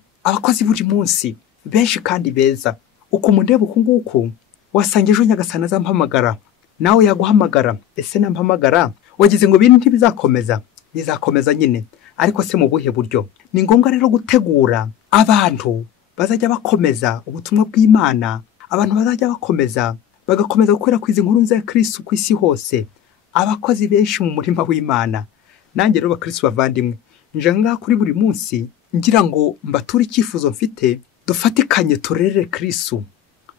buri munsi benshi kandi beza. Uko mundeba uku nguku, wasanga ejo Nyagasani azampamagara, nawe yaguhamagara. Ese nampamagara wagize ngo ibintu ntibizakomeza? Bizakomeza nyine, ariko se mu buhe buryo? Ni ngombwa rero gutegura abantu bazajya bakomeza ubutumwa bw'Imana, abantu bazajya bagakomeza gukwirakwiza inkuru nziza ya Kristo ku isi hose, abakozi benshi mu murima w'Imana. Nanjye rero bakristo bavandimwe, nje ngaha kuri buri munsi ngira ngo mbature icyifuzo mfite, dufatikanye turere Kristo,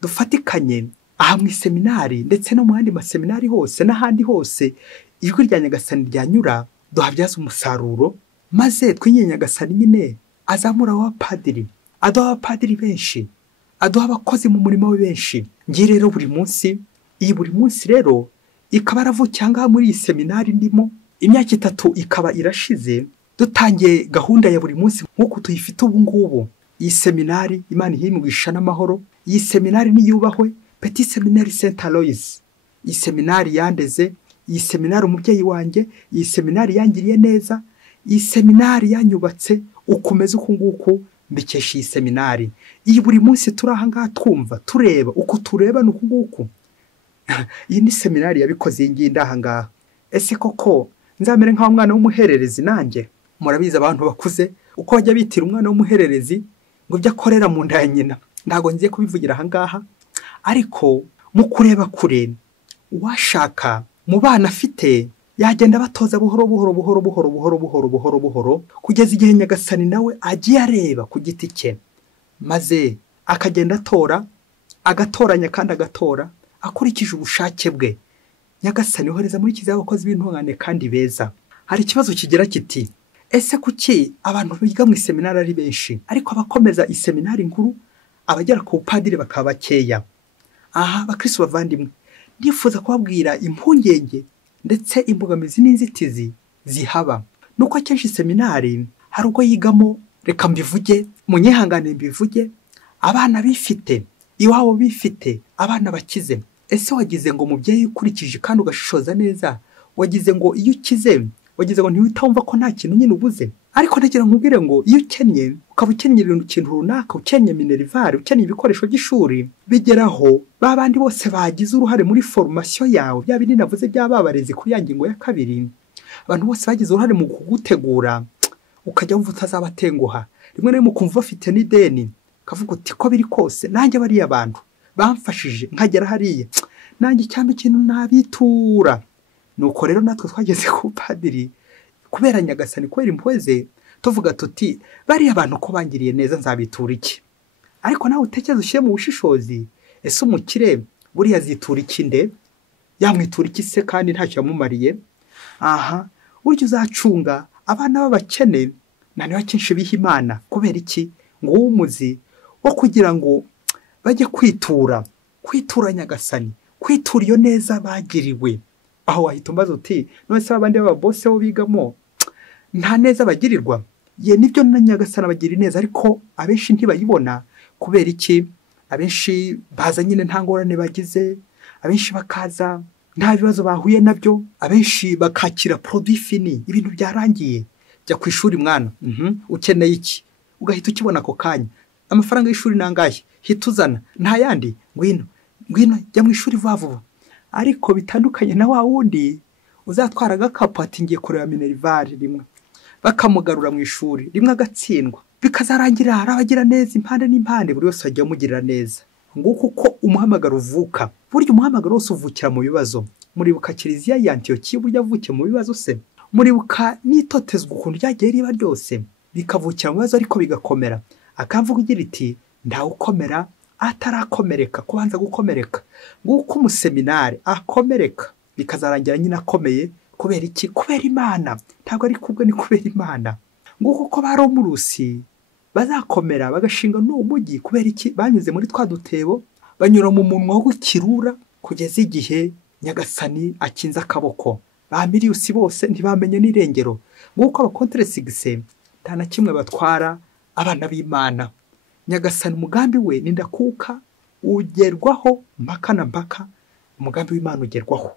dufatikanye aha mu seminari ndetse no mu handi maseminari hose n'ahandi hose ijwi rya Nyagasani ryanyura, duhabyaza umusaruro, maze twinye Nyagasani nyine azamura abapadiri, aduha abapadiri benshi, aduha abakozi mu murima we benshi. Ngiye rero buri munsi rero ikaba aravukiye ngaha muri iyi seminari ndimo, imyaka 3 ikaba irashize dutangiye gahunda ya buri munsi nk'uko tuyifite ubu ngubu. Iyi seminari Imana ihimwisha n'amahoro, iyi seminari niyubahwe, Petit Seminari Saint Aloys, iyi seminari yandeze, iyi seminari umubyeyi wanjye, iyi seminari yangiriye neza, iyi seminari yanyubatse ukomeze uku nguku, mbikesha iyi seminari. Iyi buri munsi turi aha ngaha twumva tureba uko tureba n'uku nguku. Iyi ni seminari yabikoze inginda aha ngaha. Ese koko nzamere nka umwana w'umuhererezi nanjye? Murabiza abantu bakuze uko bajya bitira umwana w'umuhererezi ngo bya korera mu nda ya nyina, ntabwo ngiye kubivugira ahangaha, ariko mu kureba kure uwashaka mu bana afite yagenda batoza buhoro buhoro buhoro buhoro buhoro buhoro buhoro buhoro kugeza igihe Nyagasani nawe agiye areba ku giti cye, maze akagenda atora, agatoranya kandi agatora akurikije ubushake bwe. Nyagasani yohereza muri kiliziya abakozi b'intungane kandi beza. Hari ikibazo kigira kiti, ese kuki abantu biga mu iseminari ari benshi ariko abakomeza iseminari nkuru abagera ku bupadiri bakaba bakeya? Aha bakristo bavandimwe, ndifuza kubabwira impungenge ndetse imbogamizi n'inzitizi zihaba. Nuko akenshi seminari hari ubwo yigamo, reka mbivuge, munyihangane mbivuge, abana bifite, iwabo bifite, abana bakize. Ese wagize ngo mubyeyi ukurikije kandi ugashishoza neza, wagize ngo iyo ukize, wagize ngo ntiwitumva ko nta kintu nyine ubuze? Ariko ndagira nkubwire ngo iyo ukennye, ukaba ukenyera ikintu runaka, ukennye minerivare, ukennye ibikoresho by'ishuri, bigeraho ba bandi bose bagize uruhare muri formation yawe, bya bindi navuze by'ababarezi kuri ya ngingo ya kabiri, abantu bose bagize uruhare mu kugutegura, ukajya wumva utazabatenguha. Rimwe na rimwe ukumva bafite n'ideni, kavuga uti ko biri kose nanjye bariya abantu bamfashije nkagera hariya, nanjye cyangwa ikintu nabitura. Nuko rero natwe twageze ku padiri kubera Nyagasani, kubera impuhwe ze, tuvuga tuti bariya abantu ko bangiriye neza nzabitura iki? Ariko nawe utekereza ushyire mu bushishozi, ese umukire buriya azitura iki nde? Yamwitura iki se kandi ntacyo yamumariye? Aha, burya uzacunga abana b'abakene nani bakenshi biha Imana. Kubera iki? Ngo umuzi wo kugira ngo bajye kwitura Nyagasani, kwitura iyo neza bagiriwe. Aho wahita umbaza uti, none se abandi b'ababose bo bigamo nta neza bagirirwa? Ye nibyo na Nyagasani abagira neza, ariko abenshi ntibayibona. Kubera iki? Abenshi baza nyine nta ngorane bagize, abenshi bakaza nta bibazo bahuye nabyo, abenshi bakakira produit fini, ibintu byarangiye. Jya ku ishuri mwana, ukeneye iki? Ugahita ukibona ako kanya. Amafaranga y'ishuri nangahe? Hita uzana, nta yandi, ngwino jya mu ishuri vuba vuba. Ariko bitandukanye na wa wundi uzatwara agakapu ati ngiye kureba minerivare rimwe, bakamugarura mu ishuri rimwe agatsindwa, bikazarangira arabagira neza impande n'impande, buri wese ajya amugirira neza. Nguko uko umuhamagaro uvuka. Burya umuhamagaro wose uvukira mu bibazo. Muribuka kiliziya ya Antiyokiya burya avukiye mu bibazo se? Muribuka n'itotezwa ukuntu ryagiye riba ryose bikavukira mu bibazo ariko bigakomera. Akamvuga ugira iti ntawe ukomera atarakomereka, kubanza gukomereka. Nguko umuseminari akomereka bikazarangira nyine akomeye. Kubera iki? Kubera Imana. Ntabwo ari kubwe, ni kubera Imana. Nguko uko baromurusi bazakomera bagashinga n'uwo mujyi. Kubera iki? Banyuze muri twa dutebo, banyura mu munwa w'ikirura kugeza igihe Nyagasani akinze akaboko. Ba Miliyusi bose ntibamenye n'irengero. Nguko abakontresigise nta na kimwe batwara abana b'Imana. Nyagasani umugambi we nindakuka ugerwaho mpaka na mpaka. Umugambi w'Imana ugerwaho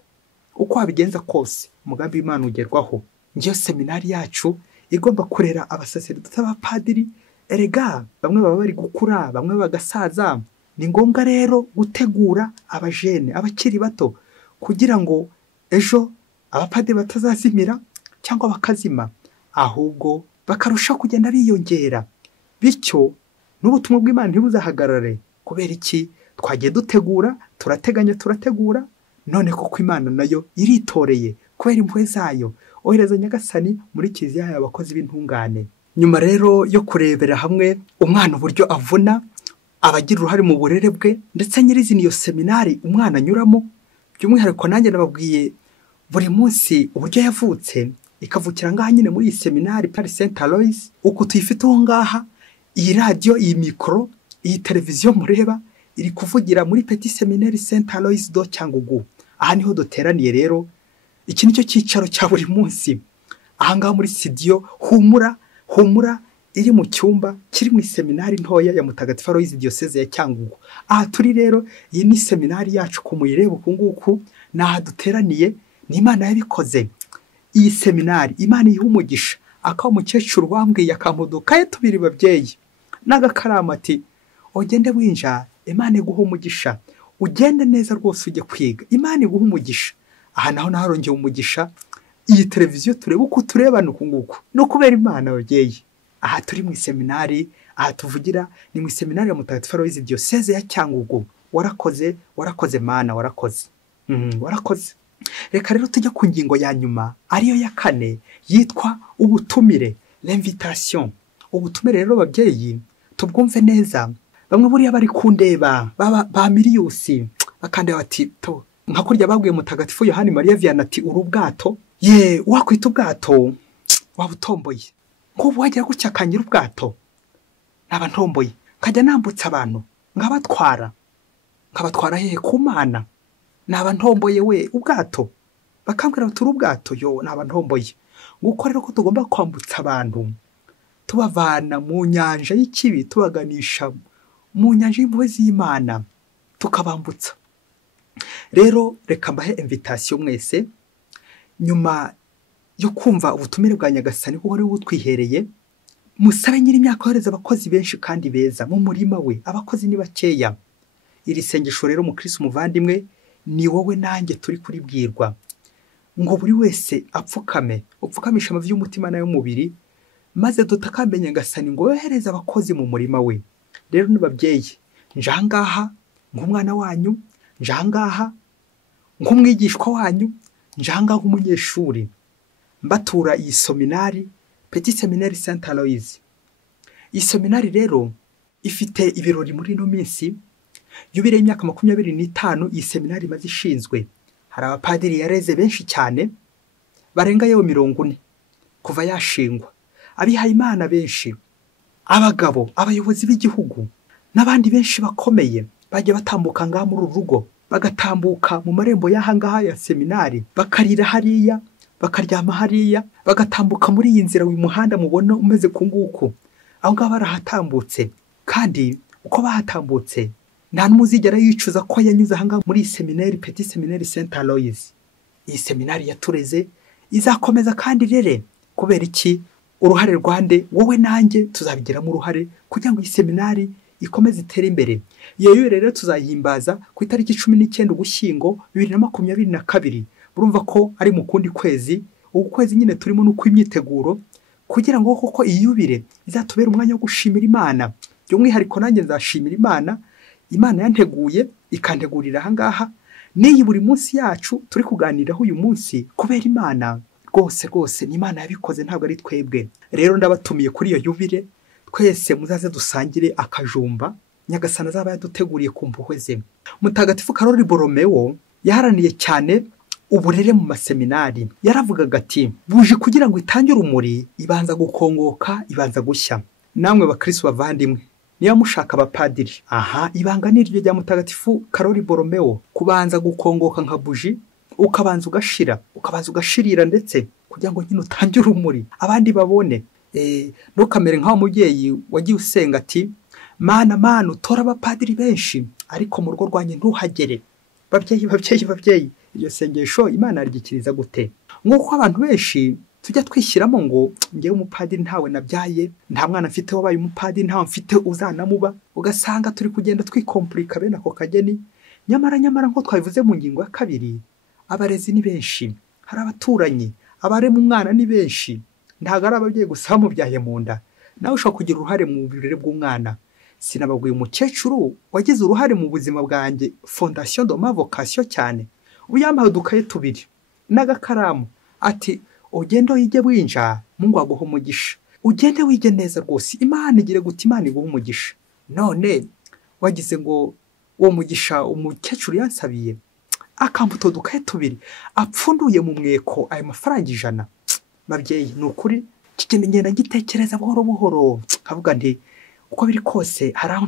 uko wabigenza kose, umugambi w'Imana ugerwaho. Ngiyo seminari yacu igomba kurera abasaseridoti b'abapadiri. Erega bamwe baba bari gukura, bamwe bagasaza. Ni ngombwa rero gutegura abajene, abakiri bato, kugira ngo ejo abapadiri batazazimira cyangwa bakazima, ahubwo bakarusha kugenda biyongera. Bityo n'ubutumwa bw'Imana ntibuzahagarare. Kubera iki? Twagiye dutegura, turategura, none koko Imana nayo iritoreye kubera impuhwe zayo ohereza Nyagasani muri kiliziya y'abakozi b'intungane. Nyuma rero yo kurebera hamwe umwana uburyo avuna, abagira uruhare mu burere bwe, ndetse nyirizina iyo seminari umwana anyuramo, by'umwihariko nanjye nababwiye buri munsi uburyo yavutse, ikavukira ngaha nyine muri iyi seminari Paris Saint Aloys. Uko tuyifite aho ngaha, iyi radio, iyi mikoro, iyi televiziyo mureba iri kuvugira muri Petit Seminaire Saint Aloys do Cyangugu. Aha niho duteraniye rero. Iki nicyo cyicaro cya buri munsi. Aha ngaha muri studio humura iri mu cyumba kiri mu seminari ntoya ya Mutagatifu Aloys Diocese ya Cyangugu. Aha turi rero, iyi ni seminari yacu kumuyireba ukunguku, naha duteraniye ni Imana yabikoze. Iyi seminari Imana yiha umugisha. Akaho umukecuru wambwiye akamuduka tubiri babyeyi n'agakaramati, ugende winja, Imana iguha umugisha, ugende neza rwose ujye kwiga, Imana iguha umugisha. Aha naho naharongeye umugisha. Iyi televiziyo tureba uko turebana ukunguku no kubera Imana babyeyi. Aha turi mu seminari, aha tuvugira ni mu seminari ya Mutagatifu Aloyizi Diyoseze ya Cyangugu. Warakoze mana, warakoze. Warakoze. Reka rero tujya ku ngingo ya nyuma ariyo ya 4 yitwa ubutumire, l'invitation. Ubutumire rero babyeyi tubwumve neza. Bamwe buriya bari kundeba ba Miliyusi bakandeba bati to nka kurya babwiye Mutagatifu Yohani Mariya Vianney ati urubwato wakwita ubwato wabutomboye nk'ubu wagira gutya akanyira ubwato naba ntomboye kajya nambutsa abantu nkabatwara hehe ku Mana, naba ntomboye we ubwato bakambwira bati urubwato naba ntomboye. Nguko rero ko tugomba kwambutsa abantu tubavana mu nyanja y'ikibi tubaganisha mu nyanja y'impuhwe z'Imana tukabambutsa. Rero reka mbahe invitation mwese nyuma yo kumva ubutumire bwa Nyagasani ko wari butwihereye. Musabe Nyir'imyaka yohereze abakozi benshi kandi beza mu murima we, abakozi ni bakeya. Iri sengesho rero mu Kristo muvandimwe ni wowe nanjye turi kuribwirwa ngo buri wese upfukamisha amavi y'umutima nayo mubiri, maze dutakambe Nyagasani ngo yohereze abakozi mu murima we. Rero n'ababyeyi njangaha nk'umwana wanyu, njangaha nk'umwigishwa wanyu, njangaha nk'umunyeshuri mbatura iyi seminari Petit Seminaire Saint Aloys. Iyi seminari rero ifite ibirori muri no minsi yubire imyaka 25 iyi seminari maze ishinzwe. Hari abapadiri yareze benshi cyane barenga yewe 40 kuva yashingwa, abihaye Imana benshi, abagabo, abayobozi b'igihugu n'abandi benshi bakomeye bajye batambuka ngaha muri urugo, bagatambuka mu marembo y'ahangaha ya seminari, bakarira hariya, bakaryama hariya, bagatambuka muri iyi nzira uyu muhanda mubona umeze kunguko. Aho ngaba barahatambutse, kandi uko bahatambutse nta n'umuzigera yicuza ko yanyuze ahangaha muri seminari Petit Seminaire Saint Aloys. Iyi seminari yatureze izakomeza kandi rere kubera iki? Uruhare rwande wowe nanjye tuzabigiramo uruhare kugira ngo iyi seminari ikomeze itere imbere. Iyo rero tuzayihimbaza ku itariki 19 Ugushyingo 2022. Burumva ko ari mu kundi kwezi, ubu kwezi nyine turimo no kwimyiteguro kugira ngo koko iyubire izatubera umwanya wo gushimira Imana. By'umwihariko nanjye nzashimira Imana yanteguye ikantegurira ahangaha n'iyi buri munsi yacu turi kuganiraho uyu munsi kubera Imana. Rwose ni Imana yabikoze, ntabwo ari twebwe. Rero ndabatumiye kuri iyo yubire, twese muzaze dusangire akajumba Nyagasani azaba yaduteguriye ku mpuhwe ze. Mutagatifu Karoli Boromeo yaharaniye cyane uburere mu maseminari. Yaravugaga ati buje kugira ngo itange urumuri ibanza gukongoka, ibanza gushya. Namwe bakristo bavandimwe niyo mushaka abapadiri, ibanga niryo rya Mutagatifu Karoli Boromeo, kubanza gukongoka nka buji, ukabanza ugashirira ndetse kugira ngo nyine utange urumuri abandi babone. Ntukamere nk'aho umubyeyi wagiye usenga ati mana utora abapadiri benshi ariko mu rugo rwanjye ntuhagere. Babyeyi iryo sengesho Imana yarigikiriza gute? Nk'uko abantu benshi tujya twishyiramo ngo ngewe umupadiri ntawe nabyaye, nta mwana mfite wabaye umupadiri, ntawe mfite uzanamuba, ugasanga turi kugenda twikomplika bene ako kageni. Nyamara nko twabivuze mu ngingo ya 2, abarezi ni benshi, hari abaturanyi, abarema umwana ni benshi. Ntago ari ababyeyi gusa bamubyaye mu nda, nawe ushobora kugira uruhare mu birere bw'umwana. Sinababwiye umukecuru wagize uruhare mu buzima bwanjye, fondation de ma vocation cyane. Uyambaye udukaye 2 n'agakaramu ati ugende wige winja Mungu aguha umugisha, ugende wige neza rwose, Imana igire gute, Imana iguha umugisha. None wagize ngo uwo mugisha umukecuru yansabiye akambuto dukaye 2 apfunduye mu mweko ayo mafaranga 100. Babyeyi ni ukuri kigenda ngenda gitekereza buhoro kavuga nti uko biri kose hari aho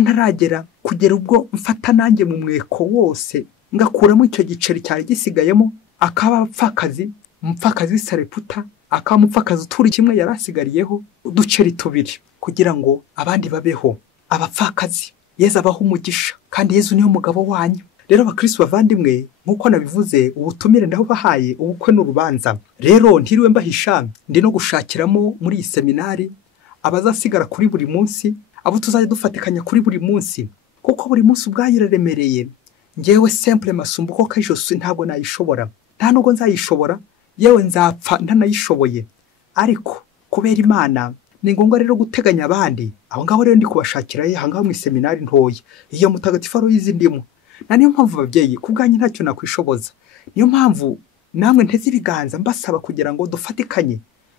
ntaragera kugera ubwo mfata nanjye mu mweko wose ngakuramo icyo giceri cyari gisigayemo, akaba umupfakazi w'isareputa, akamupfakazi uturi kimwe yarasigariyeho uduceri 2 kugira ngo abandi babeho abapfakazi. Yezu abaho umugisha kandi Yezu niyo mugabo wanyu. Rero abakristo bavandimwe nkuko nabivuze ubutumire ndaho bahaye ubukwe n'urubanza. Rero ntiriwe mbahisha ndi no gushakiramo muri iyi seminari abazasigara kuri buri munsi, abo tuzajya dufatikanya kuri buri munsi, kuko buri munsi ubwayiraremereye. Ngewe simple masumbuko kajosi ntabwo nayishobora, nta nubwo nzayishobora, yewe nzapfa ntanayishoboye. Ariko kubera Imana ni ngombwa rero guteganya abandi. Abo ngabo rero ndi kubashakira aha mu seminari ntoya iyo mutagatifu Aloyizi ndimo. Na niyo mpamvu babyeyi kubwanyu ntacyo nakwishoboza. Niyo mpamvu namwe nteze ibiganza mbasaba kugira ngo dufatikanye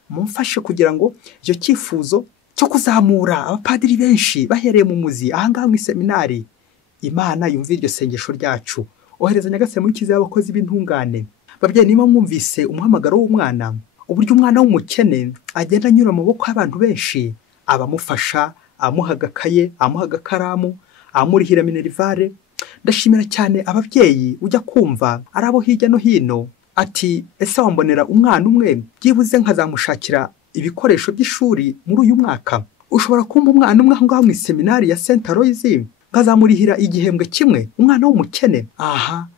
mumfashe kugira ngo icyo cyifuzo cyo kuzamura abapadiri benshi bahereye mu muzi aha mu seminari, Imana yumva iryo sengesho ryacu. Ohereza Nyagasani muri kiza y'abakozi b'intungane. Babyeyi, niba mwumvise umuhamagaro w'umwana, uburyo umwana w'umukene agenda anyura mu maboko y'abantu benshi, abamufasha, amuha agakaye, amuha agakaramu, amurihira minerivare. Ndashimira cyane ababyeyi ujya kumva ari abo hirya no hino ati ese wambonera umwana umwe byibuze nkazamushakira ibikoresho by'ishuri muri uyu mwaka. Ushobora kumva umwana umwe aho mu seminari ya St. Aloyizi nkazamurihira igihembwe kimwe, umwana w'umukene.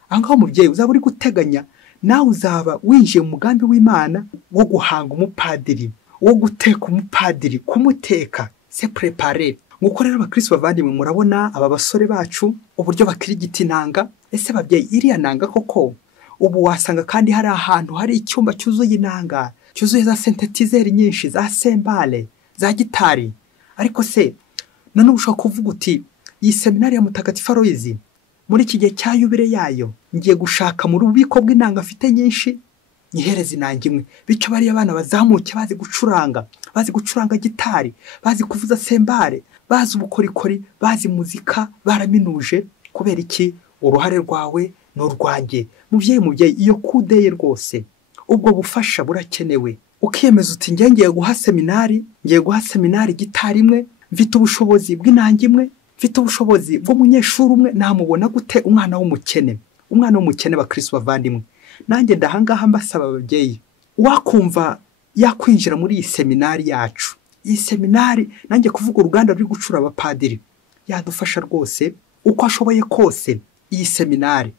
Aho mubyeyi uzaba uri guteganya, nawe uzaba winjiye mu mugambi w'Imana wo guhanga umupadiri, wo guteka umupadiri, kumuteka se prepare. Nguko rero abakristo bavandimwe, murabona aba basore bacu uburyo bakirigita inanga. Ese babyeyi, iriya nanga koko ubu wasanga kandi hari ahantu hari icyumba cyuzuye inanga, cyuzuye za synthetizer nyinshi, za sembale, za gitari. Ariko se none ushobora kuvuga uti iyi seminari ya mutagatifu Aloyizi muri iki gihe cya yubile yayo ngiye gushaka mu rubiko bw'inanga afite nyinshi, nyihereze inanga imwe. Bityo bariya abana bazamuke bazi gucuranga gitari, bazi kuvuza sembare, bazi ubukorikori, bazi muzika, baraminuje. Kubera iki? Uruhare rwawe n'urwanjye. Mubyeyi, iyo kudeye rwose ubwo bufasha burakenewe. Ukiyemeza uti ngiye guha seminari gitari imwe, mfite ubushobozi bw'inanga imwe, mfite ubushobozi bw'umunyeshuri umwe, namubona gute umwana w'umukene bakristo bavandimwe? Nanjye ndahangaha mbasaba ababyeyi, wakumva yakwinjira muri iyi seminari yacu. Iyi seminari nanjye kuvuga uruganda ruri gucura abapadiri, yadufasha rwose uko ashoboye kose. Iyi seminari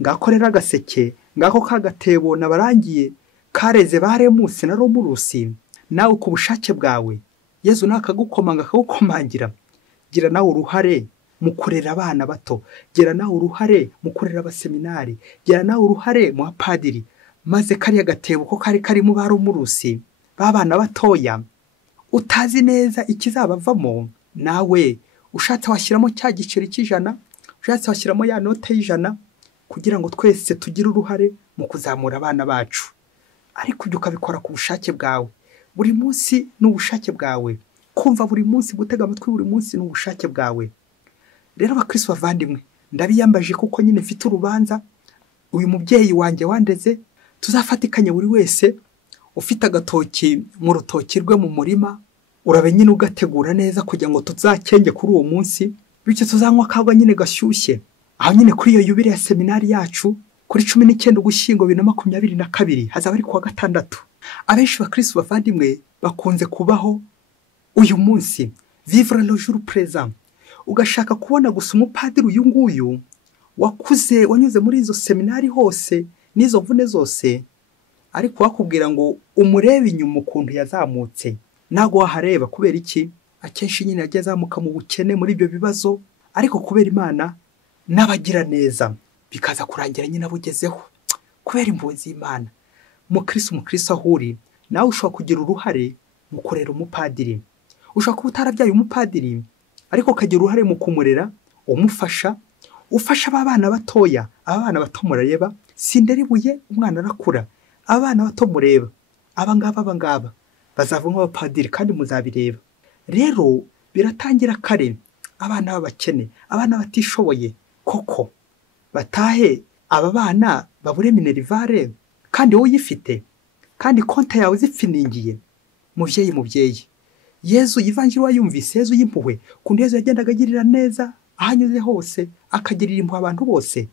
ngakorera agaseke, ngako kagatebo nabarangiye kareze baremusi na romurusi. Nawe ku bushake bwawe Yezu nakagukomanga akagukomangira, gira nawe uruhare mu kurera abana bato, gira nawe uruhare mu kurera abaseminari, gira nawe uruhare mu bapadiri. Maze kariya gatebo ko kari karimo ba romurusi, babana batoya utazi neza ikizabavamo, nawe ushatse washyiramo cya giceri cy'ijana, ushatse washyiramo ya note y'ijana, kugira ngo twese tugire uruhare mu kuzamura abana bacu. Ariko ibyo ukabikora ku bushake bwawe. Buri munsi n'ubushake bwawe, kumva buri munsi, gutega amatwi buri munsi n'ubushake bwawe. Rero abakristo bavandimwe, ndabiyambaje kuko nyine mfite urubanza. Uyu mubyeyi wanjye wandeze, tuzafatikanye buri wese ufite agatoki mu rutoki rwe mu murima, urabe nyine ugategura neza kugira ngo tuzakenge kuri uwo munsi, bityo tuzanywa akagwa nyine gashyushye. Aho nyine kuri iyo yubile ya seminari yacu kuri 19 Ugushyingo 2022 hazaba ari kuwa gatandatu. Abenshi bakristo bavandimwe bakunze kubaho uyu munsi, vivre le jour présent. Ugashaka kubona gusa umupadiri uyu nguyu wakuze, wanyuze muri izo seminari hose n'izo mvune zose, ariko wakubwira ngo umurebe inyuma ukuntu yazamutse, nago wahareba. Kubera iki? Akenshi nyine yagiye azamuka mu bukene muri ibyo bibazo, ariko kubera Imana n'abagira neza bikaza kurangira nyine abugezeho kubera impuhwe z'Imana. Umukristo ahuri nawe ushobora kugira uruhare mu kurera umupadiri. Ushobora kuba utarabyaye umupadiri, ariko ukagira uruhare mu kumurera, umufasha, ufasha abana batoya. Abana bato murareba, sinderibuye umwana arakura. Abana bato mureba, abangaba bazavamo abapadiri kandi muzabireba. Rero biratangira kare, abana b'abakene, abana batishoboye koko batahe, aba bana babure minerivare kandi wowe uyifite, kandi konti yawe zipfiningiye. Mubyeyi, Yezu ivanjiri wayumvise, Yezu y'impuhwe, kundi Yezu yagendaga agirira neza ahanyuze hose, akagirira impuhwe abantu bose.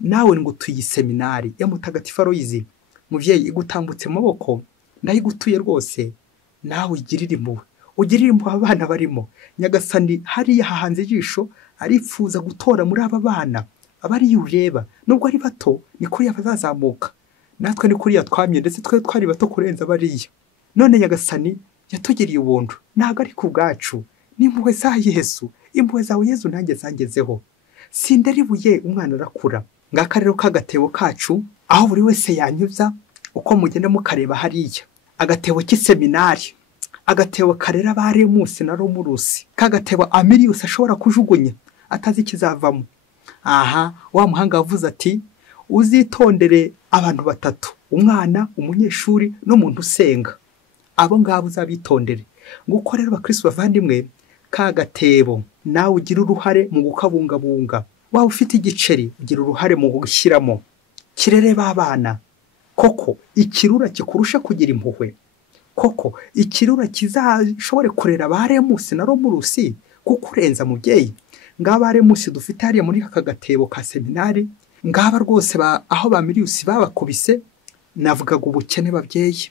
Nawe ngo tuyi seminari ya mutagatifu Aloyizi, mubyeyi, igutambutse mu maboko, ndayigutuye rwose. Nawe ugirira impuhwe abana barimo. Nyagasani hariya hahanze ijisho, arifuza gutora muri aba bana. Abari ureba nubwo ari bato, ni kuriya bazazamuka. Natwe ni kuriya twamye, ndetse twe twari bato kurenza bariya. None Nyagasani yatugiriye ubuntu, ntabwo ari ku bwacu, ni impuhwe za Yesu. Impuhwe zawe Yezu nanjye zangezeho, sinderibuye umwana arakura. Ngaka rero kagatebo kacu, aho buri wese yanyuza uko mugenda mukareba hariya, agatebo k'iseminari. agatebo karera baremusi na romurusi, kagatebo Amilius ashobora kujugunya atazi ikizavamo. Aha wa muhanga wavuze ati uzitondere abantu batatu, umwana, umunyeshuri n'umuntu usenga. Abo ngabo uzabitondere. Nguko rero bakristo bavandimwe, kagatebo nawe ugira uruhare mu gukabungabunga. Waba ufite igiceri ugira uruhare mu gushyiramo. Kirere babana. Koko ikirura kikurusha kugira impuhwe. Koko ikirura kizashobore kurera baremusi na romurusi kukurenza mubyeyi. Ngaba baremusi dufite hariya muri aka gatebo ka seminari, ngaba rwose aho ba Amilius babakubise, navugaga ubukene babyeyi,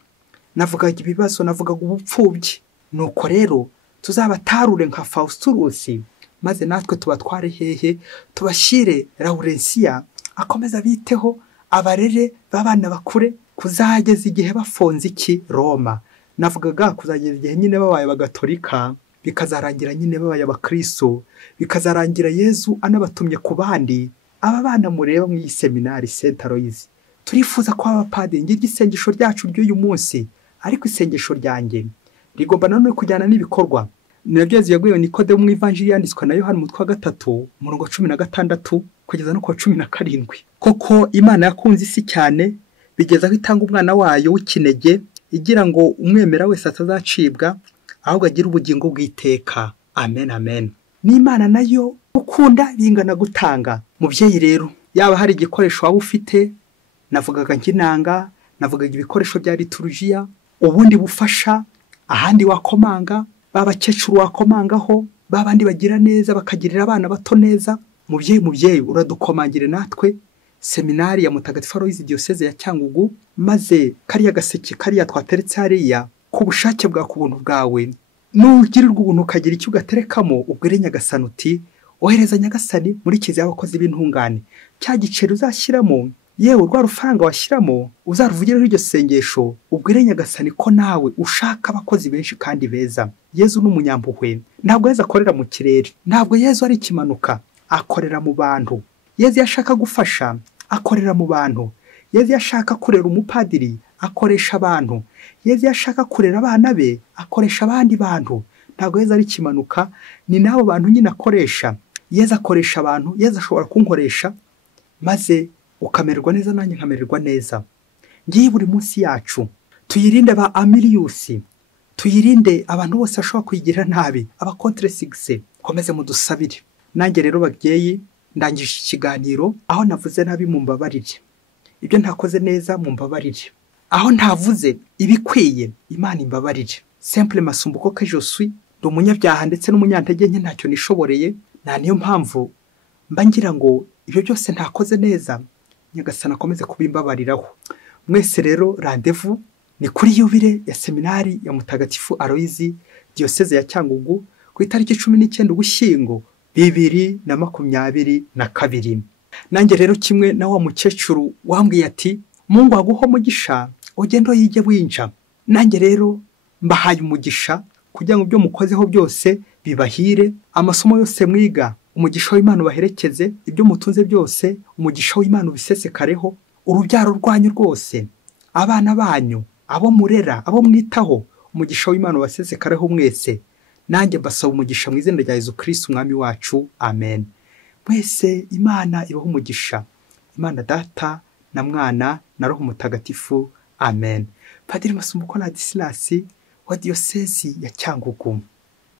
navugaga ibibazo, navugaga ubupfubyi. Nuko rero tuzabatarure nka Faustus, maze natwe tubatware hehe, tubashire Laurensia akomeza biteho, abarere babana bakure kuzageza igihe bafonze iki Roma. Navugaga kuzageza igihe nyine babaye abagatolika, bikazarangira nyine babaye abakristo, bikazarangira Yezu anabatumye ku bandi. Aba bana mureba mu seminari Saint Aloys, turifuza ko abapadiri ngira isengesho ryacu ry'uyu munsi, ariko isengesho ryanjye rigomba nanone kujyana n'ibikorwa. Nabyo yaguye Nikodemo mu Evanjili yanditswe na Yohana umutwe wa 3 umurongo 16 kugeza no ku 17. Koko Imana yakunze isi cyane bigeza aho itanga umwana wayo w'ikinege, igira ngo umwemera wese atazacibwa ahubwo agira ubugingo bw'iteka. Amen, amen. N'Imana nayo ukunda bingana gutanga. Mubyeyi rero, yaba hari igikoresho waba ufite, navugaga nk'inanga, navugaga ibikoresho bya liturujia, ubundi bufasha, ahandi wakomanga, babakecuru wakomangaho, babandi bagira neza bakagirira abana bato neza. Mubyeyi uradukomangire natwe seminari ya Mutagatifu Aloys Diocese ya Cyangugu, maze kariya gaseke kariya twateretse hariya ku bushake bwa kubuntu bwawe, nugirirwa ubuntu ukagira icyo ugaterekamo, ubwire Nyagasani uti ohereza Nyagasani muri kizi y'abakozi b'intungane. Cya giceri uzashyiramo, yewe rwa rufaranga washyiramo, uzaruvugireho iryo sengesho, ubwire Nyagasani ko nawe ushaka abakozi benshi kandi beza. Yezu n'umunyampuhwe, ntabwo Yezu akorera mu kirere, ntabwo Yezu ari ikimanuka, akorera mu bantu. Yezu yashaka gufasha, akorera mu bantu. Yezu yashaka kurera umupadiri, akoresha abantu. Yezu yashaka kurera abana be, akoresha abandi bantu. Ntabwo Yezu ari ikimanuka, ni nabo bantu nyine akoresha. Yezu akoresha abantu, Yezu ashobora kunkoresha, maze ukamererwa neza nanjye nkamererwa neza. Ngiye buri munsi yacu tuyirinde ba Amilius, tuyirinde abantu bose bashobora kuyigira nabi, aba contre succès. Komeze mudusabire. Nanjye rero babyeyi, ndangije ikiganiro aho navuze nabi mumbabarire, ibyo ntakoze neza mumbabarire, aho ntavuze ibikwiye Imana imbabarire. Simple masumbuko que je suis, ndi umunyabyaha ndetse n'umunyantege nke, ntacyo nishoboreye. Niyo mpamvu mba ngira ngo ibyo byose ntakoze neza, Nyagasani akomeze kubimbabariraho. Mwese rero rendez-vous ni kuri yubile ya seminari ya Mutagatifu Aloys Diocese ya Cyangugu ku itariki 19 Ugushyingo 2022. Nanjye rero kimwe na wa mukecuru wambwiye ati Mungu aguho mugisha ugendo yige winja, nanjye rero mbahaye umugisha kugira ngo byo mukozeho byose bibahire, amasomo yose mwiga umugisha w'Imana baherekeze, ibyo mutunze byose umugisha w'Imana ubisesekareho, urubyaro rwanyu rwose, abana banyu, abo murera, abo mwitaho, umugisha w'Imana ubasesekareho mwese. Nanjye mbasaba umugisha mu izina rya Yezu Kristo umwami wacu. Amen. Mwese Imana ibaho umugisha, Imana Data na Mwana na Roho Mutagatifu. Amen. Padiri Masumbuko Ladislas wa Diocese ya Cyangugu.